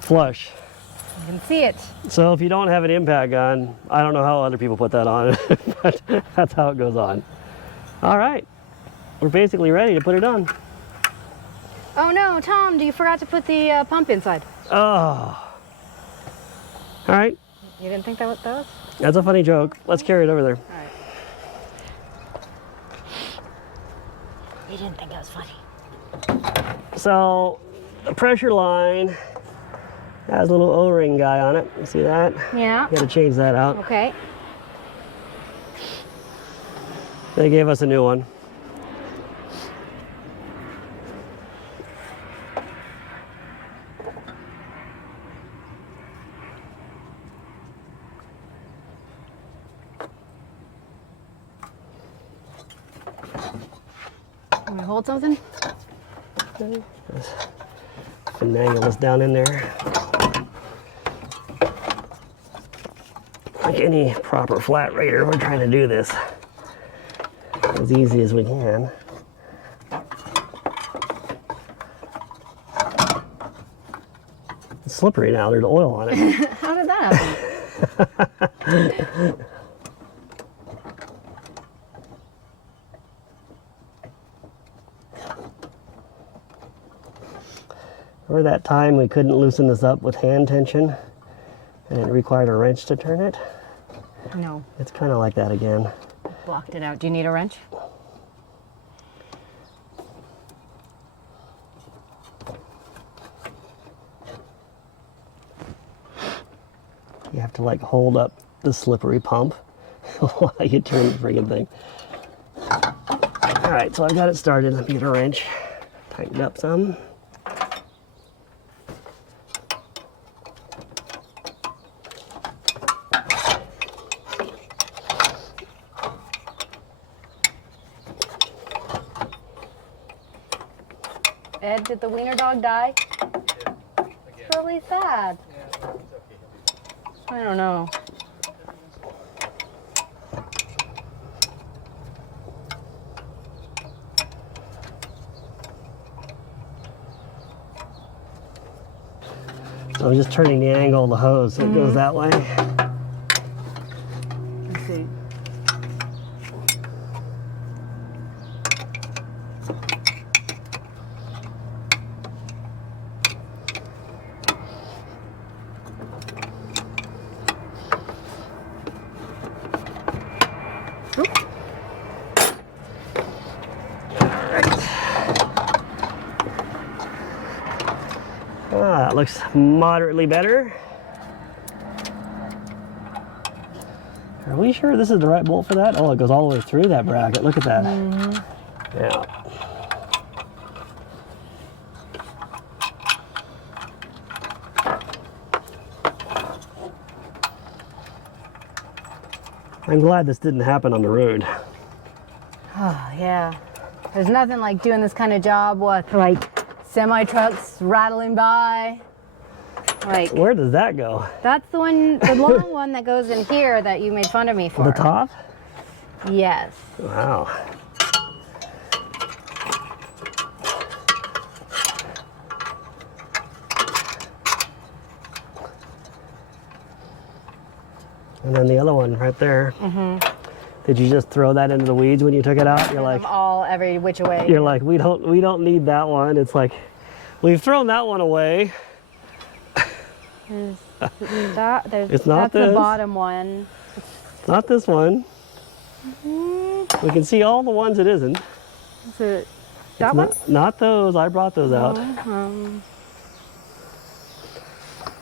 Flush. You can see it. So if you don't have an impact gun, I don't know how other people put that on, but that's how it goes on. All right, we're basically ready to put it on. Oh no, Tom, you forgot to put the pump inside. Oh. All right, You didn't think that was? that's a funny joke. Let's carry it over there. All right. You didn't think that was funny. So the pressure line has a little O-ring guy on it. You see that? Yeah. Got to change that out. Okay. They gave us a new one. Can we hold something? Finagle this down in there. Like any proper flat rater, we're trying to do this as easy as we can. It's slippery now, there's oil on it. How did that happen? Remember that time we couldn't loosen this up with hand tension and it required a wrench to turn it? No. It's kind of like that again. Blocked it out. Do you need a wrench? You have to like hold up the slippery pump while you turn the friggin' thing. All right, so I've got it started. Let me get a wrench. Tighten up some. Ed, did the wiener dog die? It's really sad. I don't know. So I'm just turning the angle of the hose so it goes that way. Let's see. That looks moderately better. Are we sure this is the right bolt for that? Oh, it goes all the way through that bracket. Look at that. Yeah. I'm glad this didn't happen on the road. Oh, yeah. There's nothing like doing this kind of job with like semi trucks rattling by. Like, Where does that go? that's the one, the long one that goes in here that you made fun of me for. The top? Yes. Wow. And then the other one right there. Did you just throw that into the weeds when you took it out? You're like, Them all every which way. you're like, we don't need that one. It's like, we've thrown that one away. It's not that's this. the bottom one. Not this one. We can see all the ones it isn't. Is it that one? Not those. I brought those out.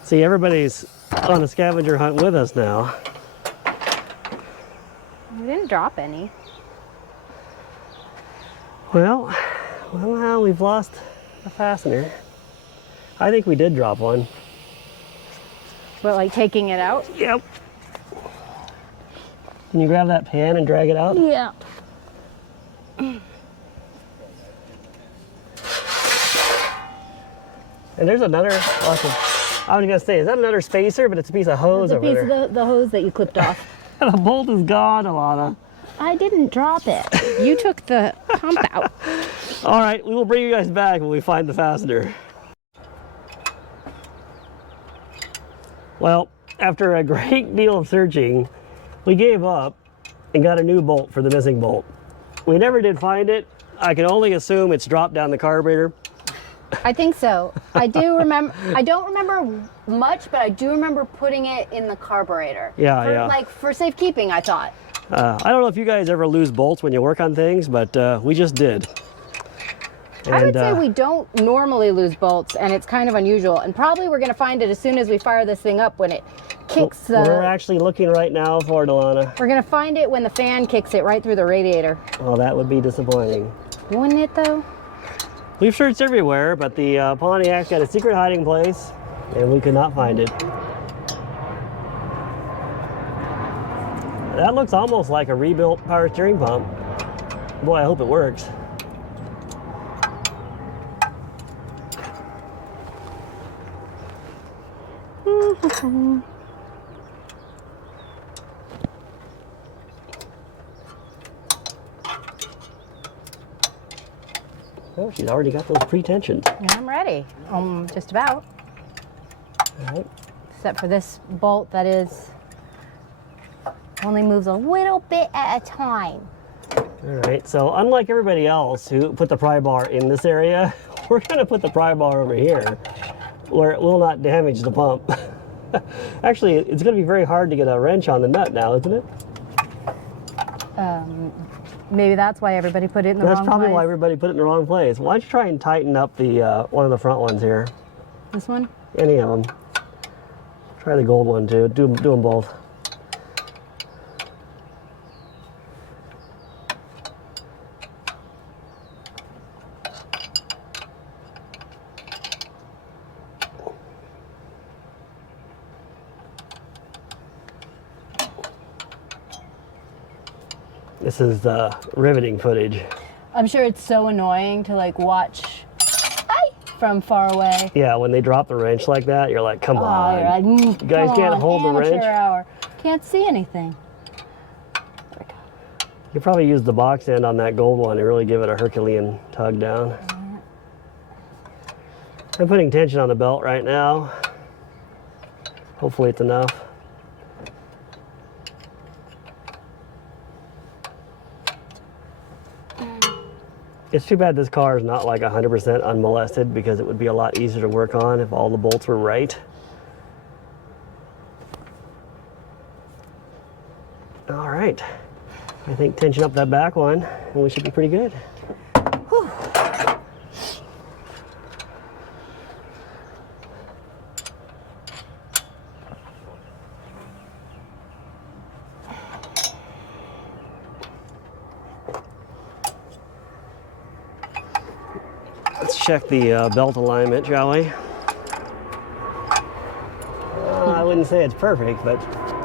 See, everybody's on a scavenger hunt with us now. We didn't drop any. Well, now we've lost a fastener. I think we did drop one. But like taking it out? Yep. Can you grab that pan and drag it out? Yeah. And there's another, awesome. I was gonna say, is that another spacer? But it's a piece of hose It's a over piece there. of the hose that you clipped off. The bolt is gone, Alana. I didn't drop it. You took the pump out. All right, we will bring you guys back when we find the fastener. Well, after a great deal of searching, we gave up and got a new bolt for the missing bolt. We never did find it. I can only assume it's dropped down the carburetor. I think so. I do remember. I don't remember much, but I do remember putting it in the carburetor. Yeah. Like for safekeeping, I thought. I don't know if you guys ever lose bolts when you work on things, but we just did. I would say we don't normally lose bolts, and it's kind of unusual. And probably we're going to find it as soon as we fire this thing up when it kicks. We're actually looking right now for it, Alana. We're going to find it when the fan kicks it right through the radiator. Oh, that would be disappointing. Wouldn't it, though? We've searched everywhere, but the Pontiac's got a secret hiding place, and we could not find it. That looks almost like a rebuilt power steering pump. Boy, I hope it works. Oh, she's already got those pre-tensioned. Yeah, I'm ready. Just about. All right. Except for this bolt that is only moves a little bit at a time. All right, so unlike everybody else who put the pry bar in this area, we're going to put the pry bar over here where it will not damage the pump. Actually, it's going to be very hard to get a wrench on the nut now, isn't it? Maybe that's why everybody put it in the wrong place. That's probably why everybody put it in the wrong place. Why don't you try and tighten up the one of the front ones here? This one? Any of them. Try the gold one too. Do them both. This is the riveting footage. I'm sure it's so annoying to like watch. from far away. Yeah, when they drop the wrench like that, you're like, come on. You're like, You guys come can't on, hold the amateur wrench. hour. Can't see anything. You probably use the box end on that gold one to really give it a Herculean tug down. I'm putting tension on the belt right now. Hopefully it's enough. It's too bad this car is not like 100% unmolested, because it would be a lot easier to work on if all the bolts were right. All right, I think tension up that back one and we should be pretty good. Whew. Let's check the belt alignment, shall we? I wouldn't say it's perfect, but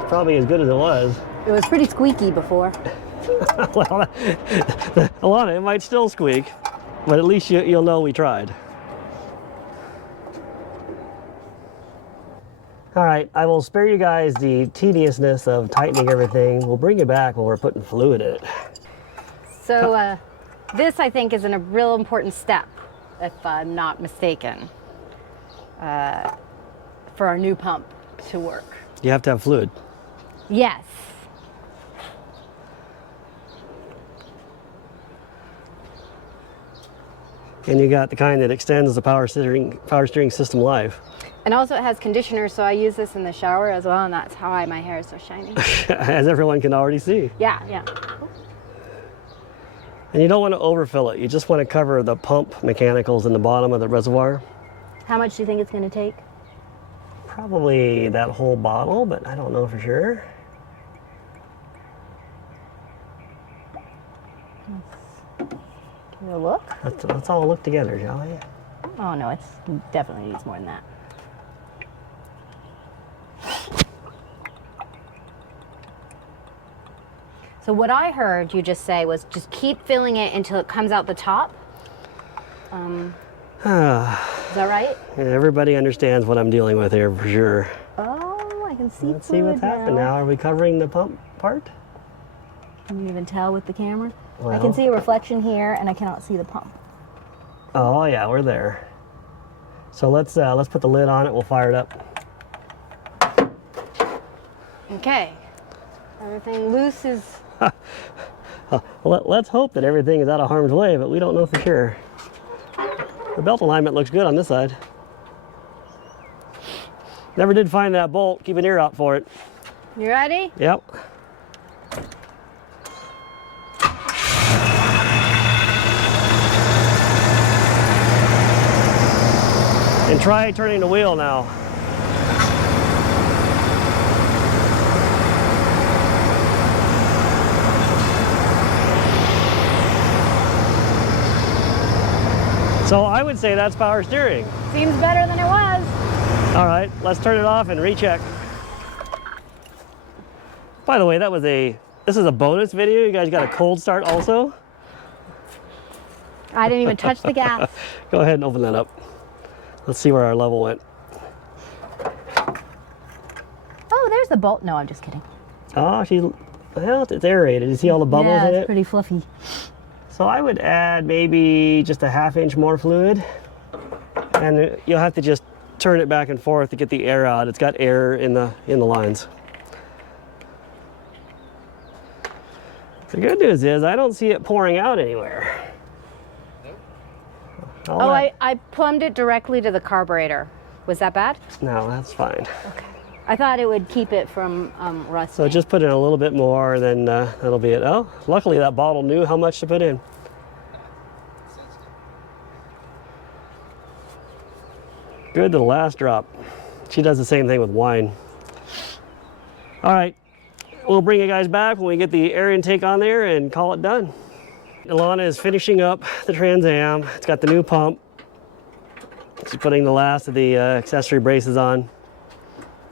probably as good as it was. It was pretty squeaky before. Well, Alana, it might still squeak, but at least you'll know we tried. All right, I will spare you guys the tediousness of tightening everything. We'll bring you back when we're putting fluid in it. So this, I think, is a real important step, if I'm not mistaken, for our new pump to work. You have to have fluid. Yes. And you got the kind that extends the power steering system life. And also it has conditioner, so I use this in the shower as well, and that's how my hair is so shiny. As everyone can already see. Yeah, yeah. And you don't want to overfill it. You just want to cover the pump mechanicals in the bottom of the reservoir. How much do you think it's going to take? Probably that whole bottle, but I don't know for sure. Give it a look. Let's all look together, shall we? Oh no, it's definitely needs more than that. So what I heard you just say was just keep filling it until it comes out the top. Is that right? Yeah, everybody understands what I'm dealing with here for sure. Oh, I can see Let's see what's happened now. Are we covering the pump part? Can you even tell with the camera? I Well. can see a reflection here, and I cannot see the pump. Oh yeah, we're there. So let's put the lid on it. We'll fire it up. Okay. Everything loose is... Well, let's hope that everything is out of harm's way, but we don't know for sure. The belt alignment looks good on this side. Never did find that bolt. Keep an ear out for it. You ready? Yep. And try turning the wheel now. So I would say that's power steering. Seems better than it was. All right, let's turn it off and recheck. By the way, this is a bonus video. You guys got a cold start also? I didn't even touch the gas. Go ahead and open that up. Let's see where our level went. Oh, there's the bolt. No, I'm just kidding. Oh, well, it's aerated. You see all the bubbles yeah, in it's it? pretty fluffy. So I would add maybe just a ½ inch more fluid. And you'll have to just turn it back and forth to get the air out. It's got air in the lines. The good news is I don't see it pouring out anywhere. Oh, I plumbed it directly to the carburetor. Was that bad? No, that's fine. Okay. I thought it would keep it from rusting. So just put in a little bit more, then that'll be it. Oh, luckily that bottle knew how much to put in. Good to the last drop. She does the same thing with wine. All right, we'll bring you guys back when we get the air intake on there and call it done. Ilana is finishing up the Trans Am. It's got the new pump. She's putting the last of the accessory braces on.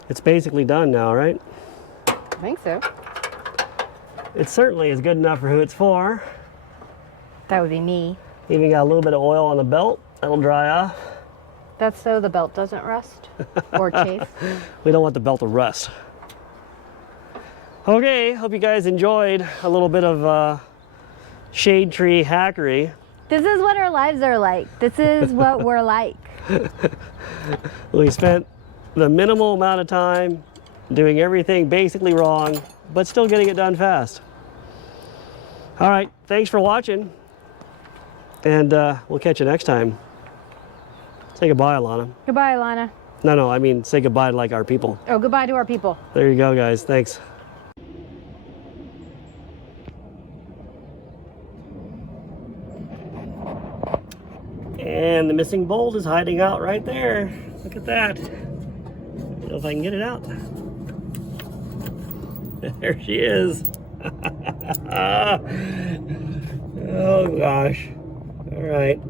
It's basically done now, right? I think so. It certainly is good enough for who it's for. That would be me. Even got a little bit of oil on the belt. That'll dry off. That's so the belt doesn't rust or chafe. We don't want the belt to rust. Okay, hope you guys enjoyed a little bit of shade tree hackery. This is what our lives are like. This is what we're like. We spent the minimal amount of time doing everything basically wrong, but still getting it done fast. All right, thanks for watching, and we'll catch you next time. Say goodbye, Alana. Goodbye, Alana. No, I mean say goodbye to like our people. Oh, goodbye to our people. There you go, guys. Thanks. And the missing bolt is hiding out right there. Look at that. I don't know if I can get it out. There she is. Oh gosh. All right.